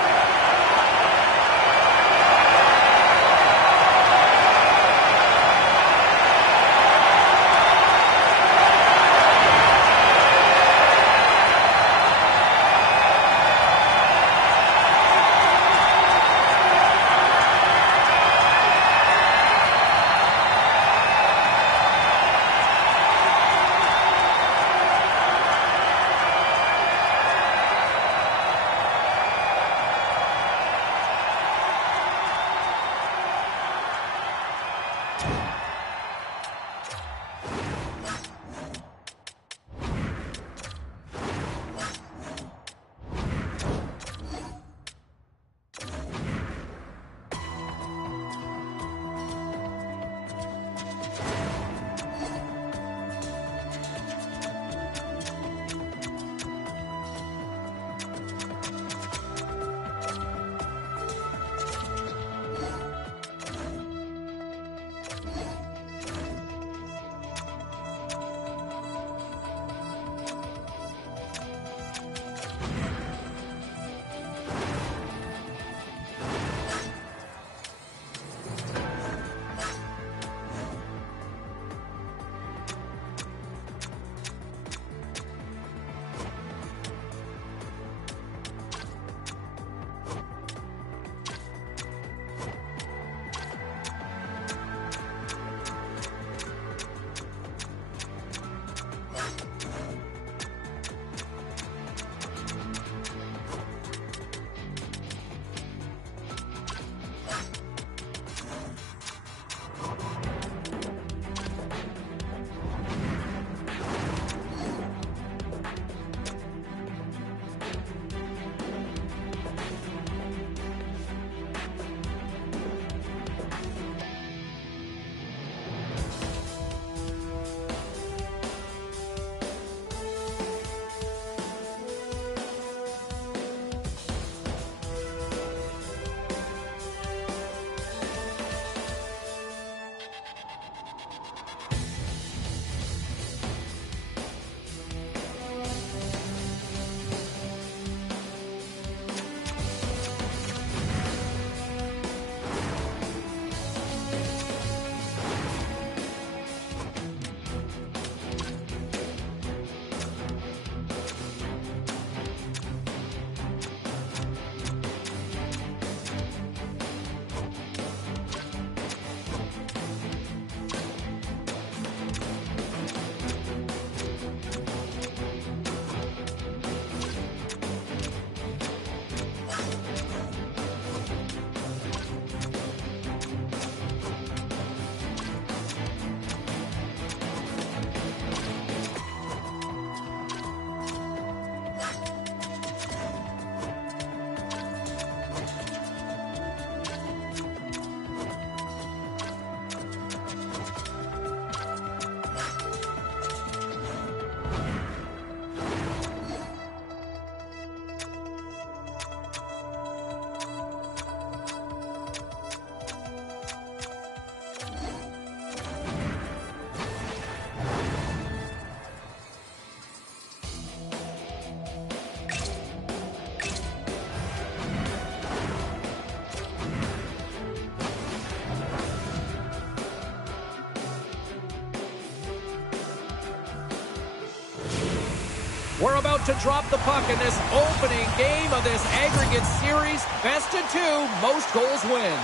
to drop the puck in this opening game of this aggregate series. Best of two, most goals win.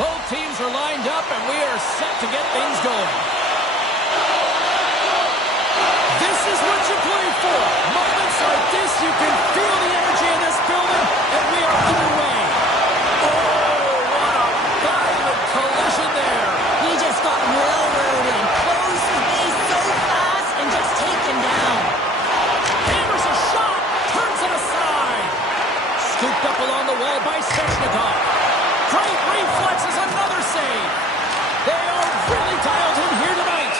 Both teams are lined up, and we are set to get things going. This is what you play for. Moments like this, you can feel the energy in this building, and we are underway. Oh, what a violent collision there. He just got railroaded. Closed his base so fast and just taken down. Hammers a shot, turns it aside. Scooped up along the wall by Svechnikov. Great reflexes, another save. They are really dialed in here tonight.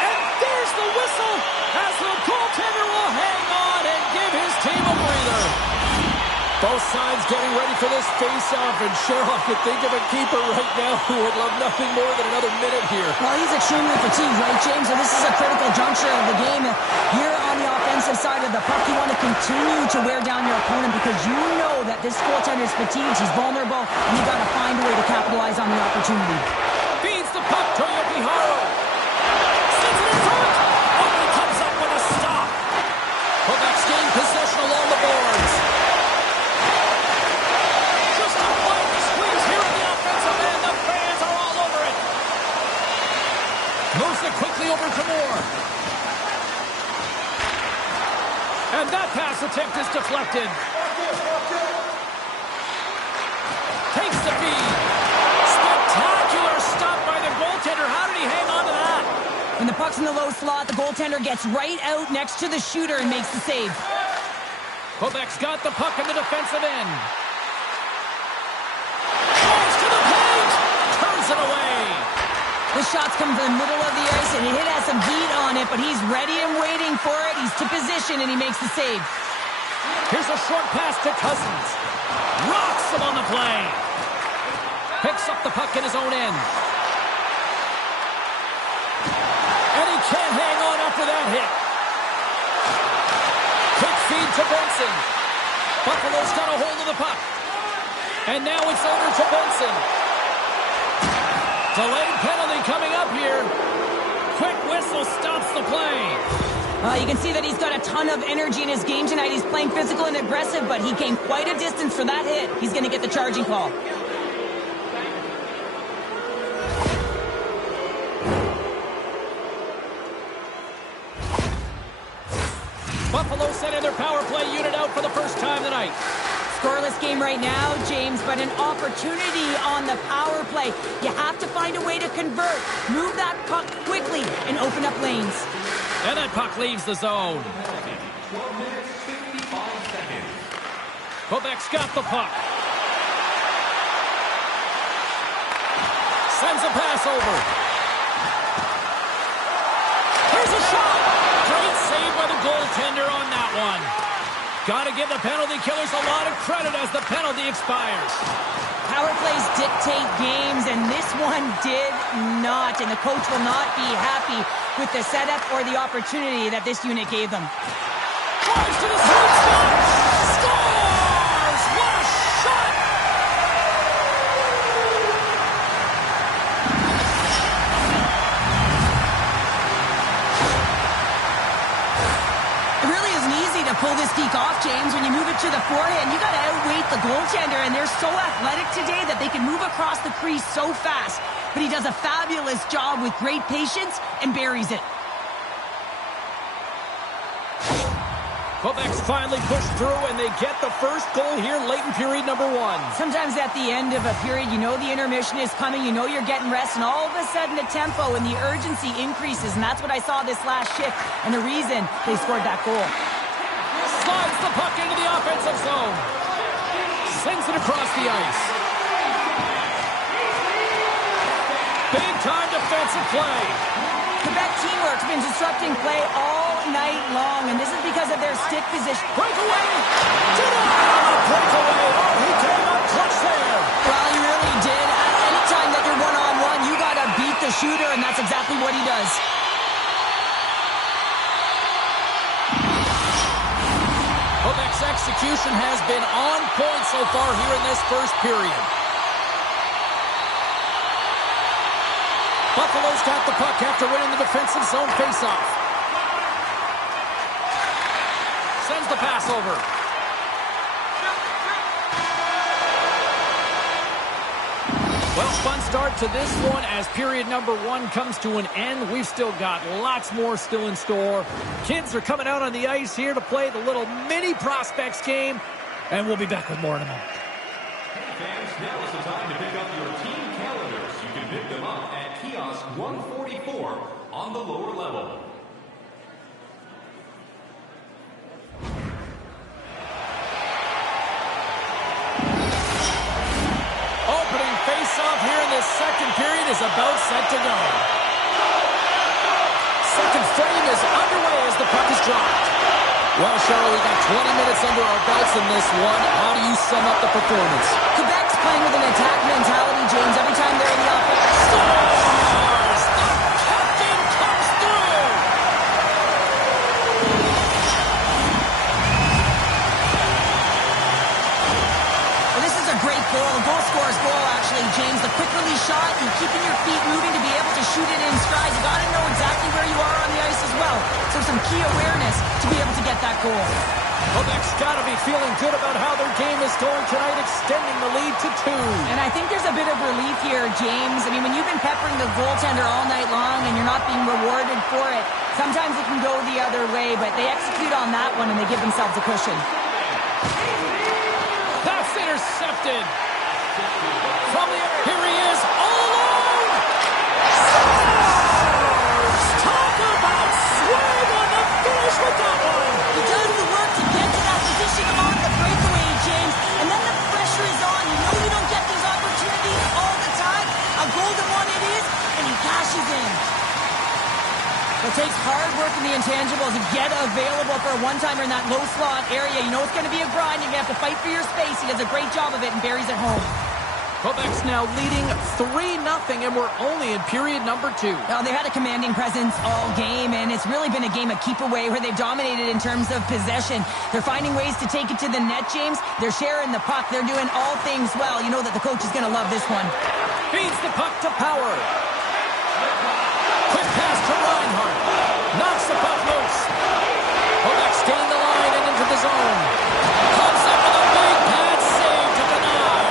And there's the whistle as the goaltender will hang on and give his team a breather. Both sides getting ready for this face-off, and Cheryl, I could think of a keeper right now who would love nothing more than another minute here. Well, he's extremely fatigued, right, James? So this is a critical juncture of the game. Here on the offensive side of the puck, you want to continue to wear down your opponent because you know that this goaltender is fatigued, he's vulnerable, and you got to find a way to capitalize on the opportunity. Feeds the puck to Yopiharu. Sends it in front. Only comes up with a stop. Quebec's gained possession along the boards. Just a wide squeeze here at the offensive end. The fans are all over it. Moves it quickly over to Moore. And that pass attempt is deflected. Takes the feed. Spectacular stop by the goaltender. How did he hang on to that? When the puck's in the low slot, the goaltender gets right out next to the shooter and makes the save. Quebec's got the puck in the defensive end. Goes to the paint. Turns it away. The shot's come from the middle of the ice, and it has some heat on it, but he's ready and waiting for it. He's to position, and he makes the save. Here's a short pass to Cousins. Rocks him on the play. Picks up the puck in his own end. And he can't hang on after that hit. Quick feed to Benson. Buffalo's got a hold of the puck. And now it's over to Benson. Delayed penalty coming up here. Quick whistle stops the play. You can see that he's got a ton of energy in his game tonight. He's playing physical and aggressive, but he came quite a distance for that hit. He's going to get the charging call. Buffalo sending their power play unit out for the first time tonight. Scoreless game right now, James, but an opportunity on the power play. You have to find a way to convert. Move that puck quickly and open up lanes. And that puck leaves the zone. Quebec's got the puck. Sends a pass over. Here's a shot. Great save by the goaltender on that one. Got to give the penalty killers a lot of credit as the penalty expires. Power plays dictate games, and this one did not. And the coach will not be happy with the setup or the opportunity that this unit gave them. Drives to the sweet spot. Scores! What a shot! It really isn't easy to pull this deke off, James. When you move it to the forehand, you got to outweight the goaltender, and they're so athletic today that they can move across the crease so fast. But he does a fabulous job with great patience and buries it. Quebec's finally pushed through, and they get the first goal here late in period number one. Sometimes at the end of a period, you know the intermission is coming, you know you're getting rest, and all of a sudden the tempo and the urgency increases, and that's what I saw this last shift, and the reason they scored that goal. Slides the puck into the offensive zone. Sends it across the ice. Big-time defensive play. Quebec teamwork's been disrupting play all night long, and this is because of their stick position. Breakaway! Breakaway! Oh, he came up clutch there. Well, he really did. Anytime that you're one-on-one, you got to beat the shooter, and that's exactly what he does. Quebec's execution has been on point so far here in this first period. Buffalo's got the puck after winning the defensive zone faceoff. Sends the pass over. Well, fun start to this one as period number 1 comes to an end. We've still got lots more still in store. Kids are coming out on the ice here to play the little mini prospects game, and we'll be back with more in a moment. Hey fans, now is the time to pick up your team calendars. You can pick them up at kiosk 144 on the lower level. Opening face-off here in this second period is about set to go. Second frame is underway as the puck is dropped. Well, Cheryl, we got 20 minutes under our belts in this one. How do you sum up the performance? Quebec's playing with an attack mentality, James. Every time they're in the offense. Stars! The captain comes through! Well, this is a great goal. A goal scorer's goal, actually, James. The quick release shot and keeping your feet moving to be able to shoot it in stride. You got to know exactly where you are on the ice as well. So some key awareness to be able to get that goal. Quebec's got to be feeling good about how their game is going tonight, extending the lead to 2. And I think there's a bit of relief here, James. I mean, when you've been peppering the goaltender all night long and you're not being rewarded for it, sometimes it can go the other way, but they execute on that one and they give themselves a cushion. That's intercepted. From the air, here he is, all alone! Stars! Talk about swing on the finish with that one! He does the work to get to that position on the breakaway, James, and then the pressure is on. You know you don't get these opportunities all the time. A golden one it is, and he cashes in. It takes hard work in the intangibles to get available for a one-timer in that low slot area. You know it's going to be a grind. You're going to have to fight for your space. He does a great job of it and buries it home. Quebec's now leading 3-0, and we're only in period number 2. Now, they've had a commanding presence all game, and it's really been a game of keep away where they've dominated in terms of possession. They're finding ways to take it to the net, James. They're sharing the puck. They're doing all things well. You know that the coach is going to love this one. Feeds the puck to Power. Quick pass to Reinhardt. Knocks the puck loose. Quebec's gained the line and into the zone. Comes up with a big pad save to deny.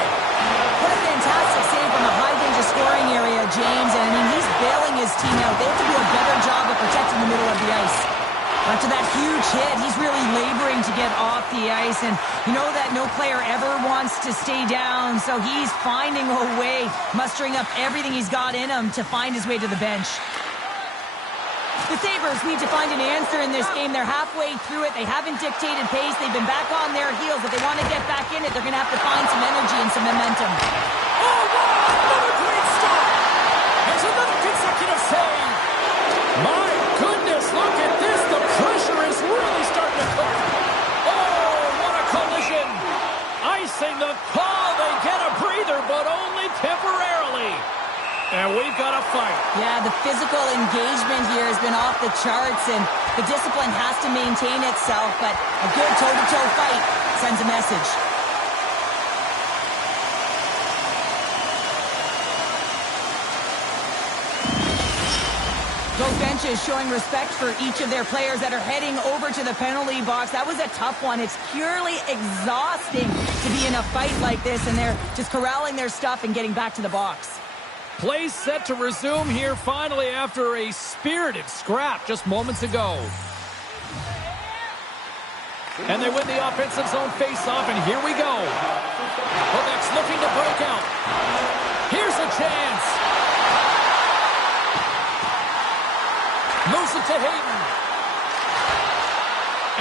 What a fantastic save from a high-danger scoring area, James. And, I mean, he's bailing his team out. They have to do a better job of protecting the middle of the ice. After that huge hit, he's really laboring to get off the ice. And you know that no player ever wants to stay down. So he's finding a way, mustering up everything he's got in him to find his way to the bench. The Sabres need to find an answer in this game. They're halfway through it. They haven't dictated pace. They've been back on their heels. If they want to get back in it, they're going to have to find some energy and some momentum. Oh, wow! Another great stop! There's another consecutive save! My goodness, look at this! The pressure is really starting to cook! Oh, what a collision! Icing the call. They get a breather, but only temporarily. And we've got a fight. Yeah, the physical engagement here has been off the charts, and the discipline has to maintain itself, but a good toe-to-toe fight sends a message. Both benches showing respect for each of their players that are heading over to the penalty box. That was a tough one. It's purely exhausting to be in a fight like this, and they're just corralling their stuff and getting back to the box. Play set to resume here finally after a spirited scrap just moments ago. And they win the offensive zone face-off, and here we go. Quebec's looking to break out. Here's a chance. Moves it to Hayden.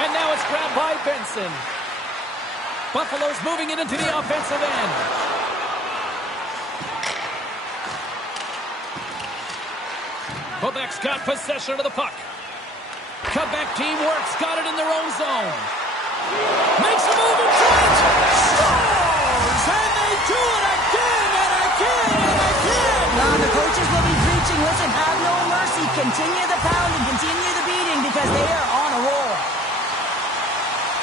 And now it's grabbed by Benson. Buffalo's moving it into the offensive end. Quebec's got possession of the puck. Quebec team works, got it in their own zone. Makes a move in front. Scores! And they do it again and again and again. Now the coaches will be preaching, listen, have no mercy. Continue the pounding, continue the beating, because they are on a roll.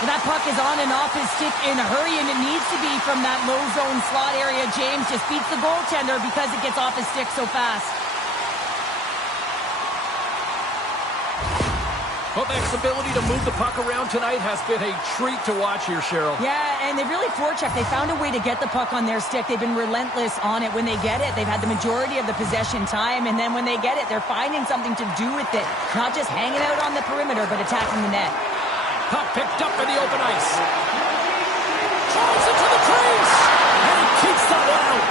And that puck is on and off his stick in a hurry, and it needs to be from that low zone slot area. James just beats the goaltender because it gets off his stick so fast. Quebec's ability to move the puck around tonight has been a treat to watch here, Cheryl. Yeah, and they really forechecked. They found a way to get the puck on their stick. They've been relentless on it. When they get it, they've had the majority of the possession time, and then when they get it, they're finding something to do with it. Not just hanging out on the perimeter, but attacking the net. Puck picked up in the open ice. Drives it to the crease, and he keeps that one out.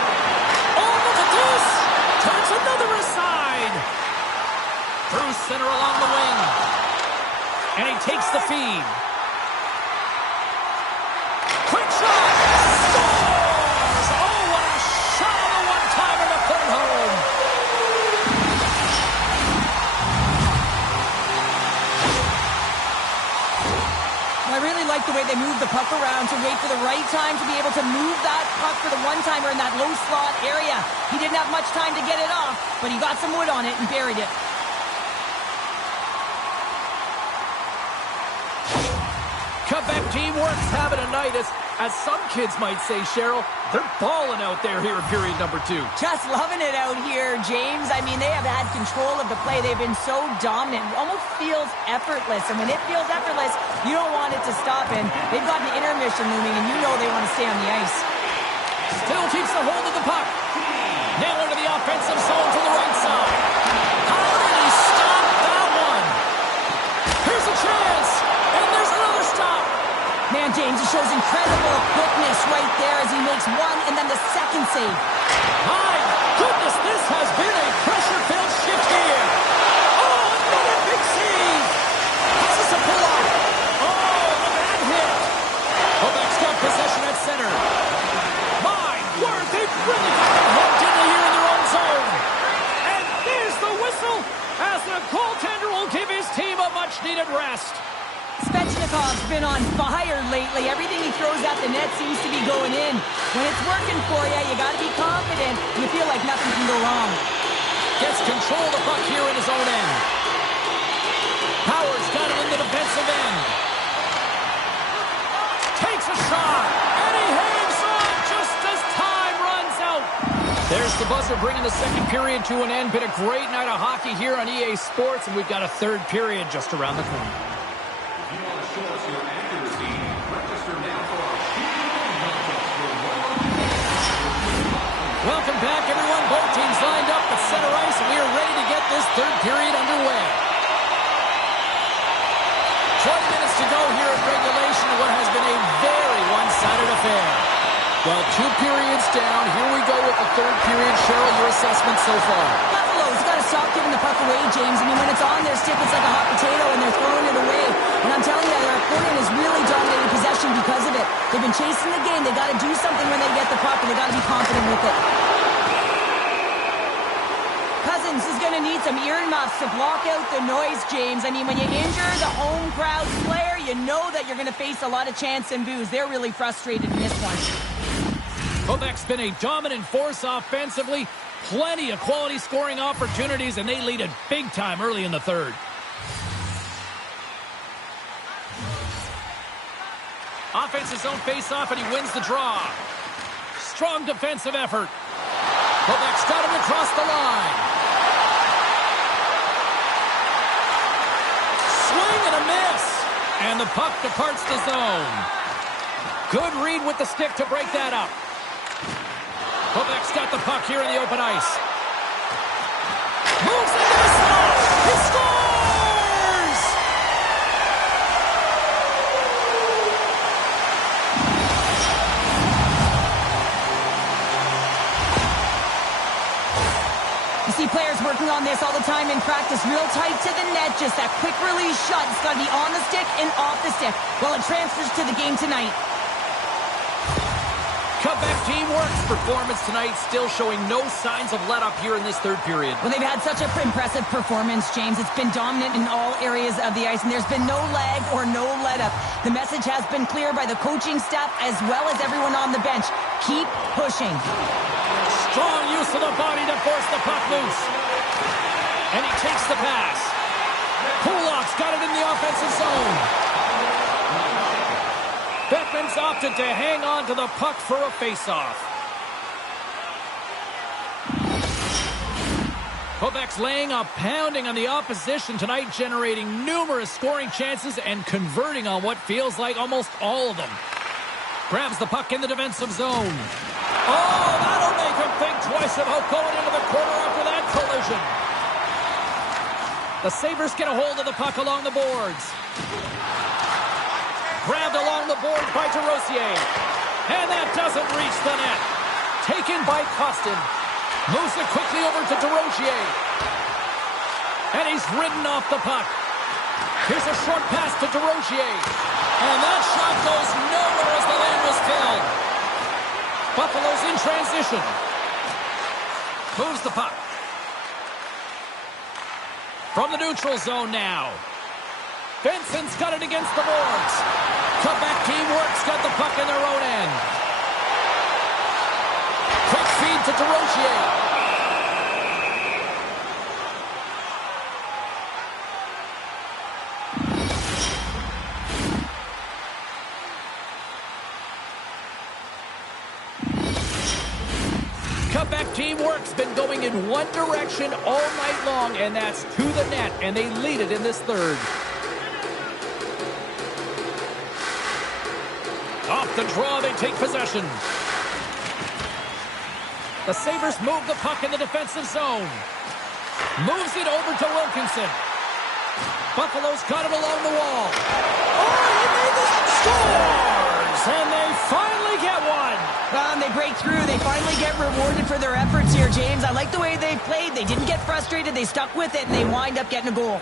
Oh, look at this! Turns another aside. Through center along the wing. And he takes the feed. Quick shot! Scores! Oh, what a shot on the one-timer to put it home. I really like the way they move the puck around to wait for the right time to be able to move that puck for the one-timer in that low slot area. He didn't have much time to get it off, but he got some wood on it and buried it. Quebec teamwork's having a night, as some kids might say, Cheryl. They're balling out there here in period number 2. Just loving it out here, James. I mean, they have had control of the play. They've been so dominant. It almost feels effortless. And when it feels effortless, you don't want it to stop. And they've got an intermission looming, and you know they want to stay on the ice. Still keeps the hold of the puck. Now into the offensive zone to the right side. How did he stop that one? Here's a chance. And there's another stop. Man, James, he shows incredible quickness right there as he makes one and then the second save. My goodness, this has been a pressure-filled shift here. Oh, another big save. This is a pull-off. Oh, look at that hit. Quebec's got possession at center. My word, they've really got them hemmed in here in their own zone. And there's the whistle as the goaltender will give his team a much-needed rest. Svechnikov's been on fire lately. Everything he throws at the net seems to be going in. When it's working for you, you got to be confident. You feel like nothing can go wrong. Gets control of the puck here in his own end. Powers got it in the defensive end. Takes a shot, and he hangs on just as time runs out. There's the buzzer bringing the second period to an end. Been a great night of hockey here on EA Sports, and we've got a third period just around the corner. If you want to show us your accuracy, register now for our shooting contest for one. Welcome back, everyone. Both teams lined up at center ice, and we are ready to get this third period underway. 20 minutes to go here at regulation of what has been a very one-sided affair. Well, 2 periods down. Here we go with the third period. Cheryl, your assessment so far? Buffalo's got to stop giving the puck away, James. I mean, when it's on their stick, it's like a hot potato, and they're throwing it away. And I'm telling you, their opponent is really dominating possession because of it. They've been chasing the game. They got to do something when they get the puck, and they got to be confident with it. Cousins is going to need some earmuffs to block out the noise, James. I mean, when you injure the home crowd player, you know that you're going to face a lot of chance and boos. They're really frustrated in this one. Quebec's been a dominant force offensively. Plenty of quality scoring opportunities, and they lead it big time early in the third. Offensive zone face-off, and he wins the draw. Strong defensive effort. Quebec's got him across the line. Swing and a miss. And the puck departs the zone. Good read with the stick to break that up. Quebec's got the puck here in the open ice. Moves into the slot. He scores! You see players working on this all the time in practice, real tight to the net, just that quick release shot. It's got to be on the stick and off the stick. Well, it transfers to the game tonight. Quebec teamwork's performance tonight still showing no signs of let-up here in this third period. Well, they've had such an impressive performance, James. It's been dominant in all areas of the ice, and there's been no lag or no let-up. The message has been clear by the coaching staff as well as everyone on the bench. Keep pushing. Strong use of the body to force the puck loose. And he takes the pass. Kulak's got it in the offensive zone. Beckman's opted to hang on to the puck for a face-off. Quebec's laying a pounding on the opposition tonight, generating numerous scoring chances and converting on what feels like almost all of them. Grabs the puck in the defensive zone. Oh, that'll make him think twice about going into the corner after that collision. The Sabres get a hold of the puck along the boards. Grabbed along the boards by Rossier. And that doesn't reach the net. Taken by Costin. Moves it quickly over to Rossier. And he's ridden off the puck. Here's a short pass to Rossier. And that shot goes nowhere as the lane was filled. Buffalo's in transition. Moves the puck. From the neutral zone now. Vincent's got it against the boards. Quebec teamwork's got the puck in their own end. Quick feed to Rossier. Quebec teamwork's been going in one direction all night long, and that's to the net, and they lead it in this third. Off the draw, they take possession. The Sabres move the puck in the defensive zone. Moves it over to Wilkinson. Buffalo's got it along the wall. Oh, he made this! Scores! And they finally get one. They break through. They finally get rewarded for their efforts here, James. I like the way they played. They didn't get frustrated. They stuck with it, and they wind up getting a goal.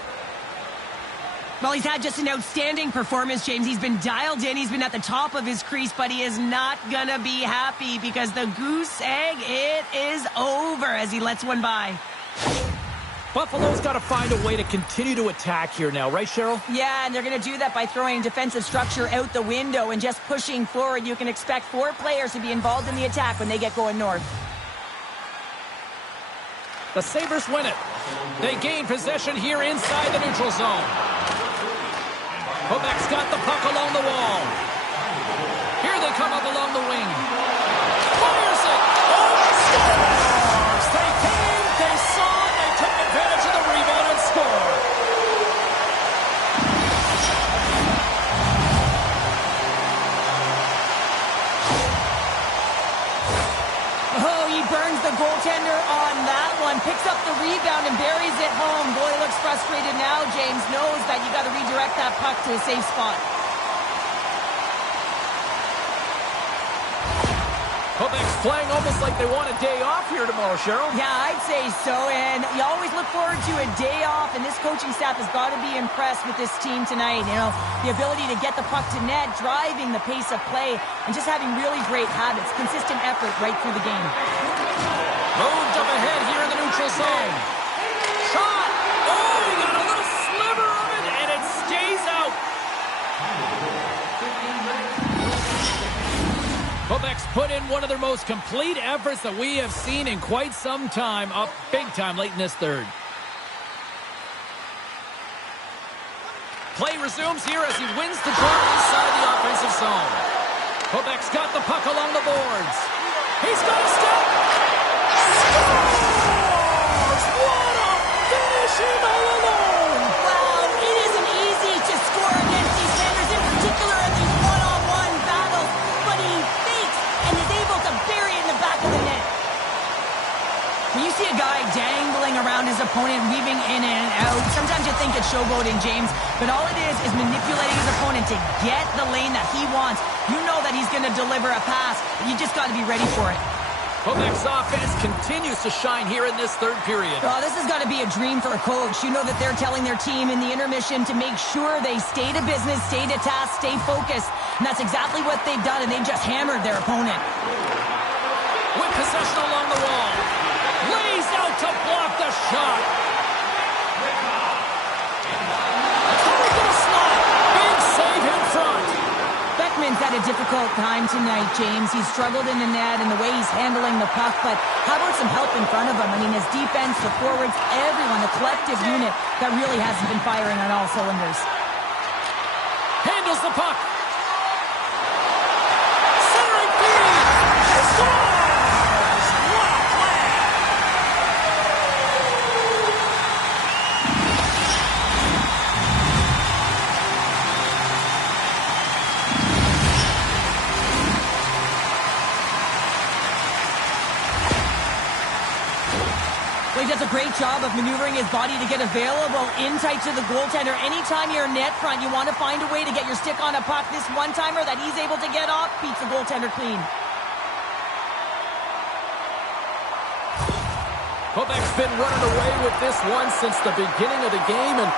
Well, he's had just an outstanding performance, James. He's been dialed in. He's been at the top of his crease, but he is not going to be happy because the goose egg, it is over as he lets one by. Buffalo's got to find a way to continue to attack here now, right, Cheryl? Yeah, and they're going to do that by throwing defensive structure out the window and just pushing forward. You can expect 4 players to be involved in the attack when they get going north. The Sabres win it. They gain possession here inside the neutral zone. Quebec's got the puck along the wall. Here they come up along the wing. Fires it! Oh, scores! They came, they saw, they took advantage of the rebound and scored. Oh, he burns the goaltender on that one. Picks up the rebound and buries it home. Boy, looks frustrated now. James knows that you got to redirect that puck to a safe spot. Quebec's playing almost like they want a day off here tomorrow, Cheryl. Yeah, I'd say so, and you always look forward to a day off, and this coaching staff has got to be impressed with this team tonight. You know, the ability to get the puck to net, driving the pace of play, and just having really great habits, consistent effort right through the game. Moved up ahead here in the neutral zone. Shot! Oh, he got a little sliver of it, and it stays out. Quebec's put in one of their most complete efforts that we have seen in quite some time, up big time late in this third. Play resumes here as he wins the draw inside the offensive zone. Quebec's got the puck along the boards. He's got a step. Scores! What a finish him all alone! Wow, it isn't easy to score against these Sabres, in particular in these one-on-one battles, but he fakes and is able to bury it in the back of the net. When you see a guy dangling around his opponent, weaving in and out, sometimes you think it's showboating, James, but all it is manipulating his opponent to get the lane that he wants. You know that he's going to deliver a pass, but you just got to be ready for it. Quebec's offense continues to shine here in this third period. Oh, this has got to be a dream for a coach. You know that they're telling their team in the intermission to make sure they stay to business, stay to task, stay focused. And that's exactly what they've done, and they've just hammered their opponent. With possession along the wall. Lays out to block the shot. How to slot. Big save in front. Beckman's had a difficult time tonight, James. He's struggled in the net and the way he's handling the puck, but how about some help in front of him? I mean, his defense, the forwards, everyone, the collective unit that really hasn't been firing on all cylinders. Handles the puck. Centering feed. Scores! What a play! does a great job of maneuvering his body to get available in tight to the goaltender. Anytime you're net front, you want to find a way to get your stick on a puck. This one-timer that he's able to get off beats the goaltender clean. Quebec's been running away with this one since the beginning of the game, and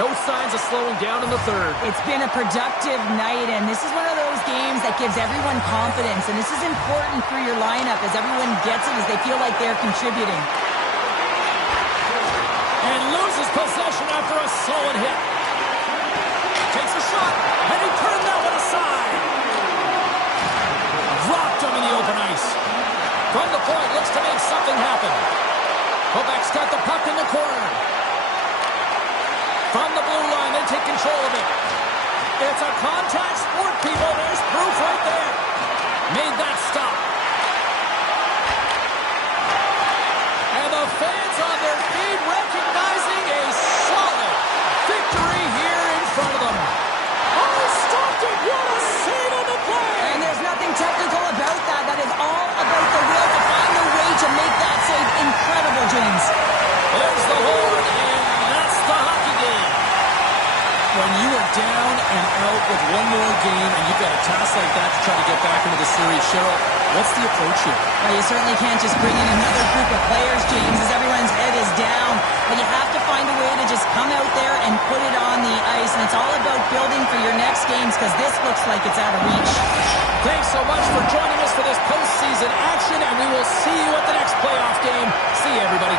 no signs of slowing down in the third. It's been a productive night, and this is one of those games that gives everyone confidence, and this is important for your lineup as everyone gets it, as they feel like they're contributing. And loses possession after a solid hit. Takes a shot, and he turned that one aside. Dropped him in the open ice. From the point, looks to make something happen. Quebec's got the puck in the corner. From the blue line, they take control of it. It's a contact sport, people. There's proof right there. Made that stop. And the fans on their feet recognizing a solid victory here in front of them. Oh, stopped it. What a save on the play. And there's nothing technical about that. That is all about the will to find a way to make that save incredible, James. There's the horn, and that's the hockey game. When you are down and out with one more game and you've got a task like that to try to get back into the series, Cheryl, what's the approach here? Well, you certainly can't just bring in another group of players, James, as everyone's head is down. But you have to find a way to just come out there and put it on the ice. And it's all about building for your next games, because this looks like it's out of reach. Thanks so much for joining us for this postseason action, and we will see you at the next playoff game. See you, everybody.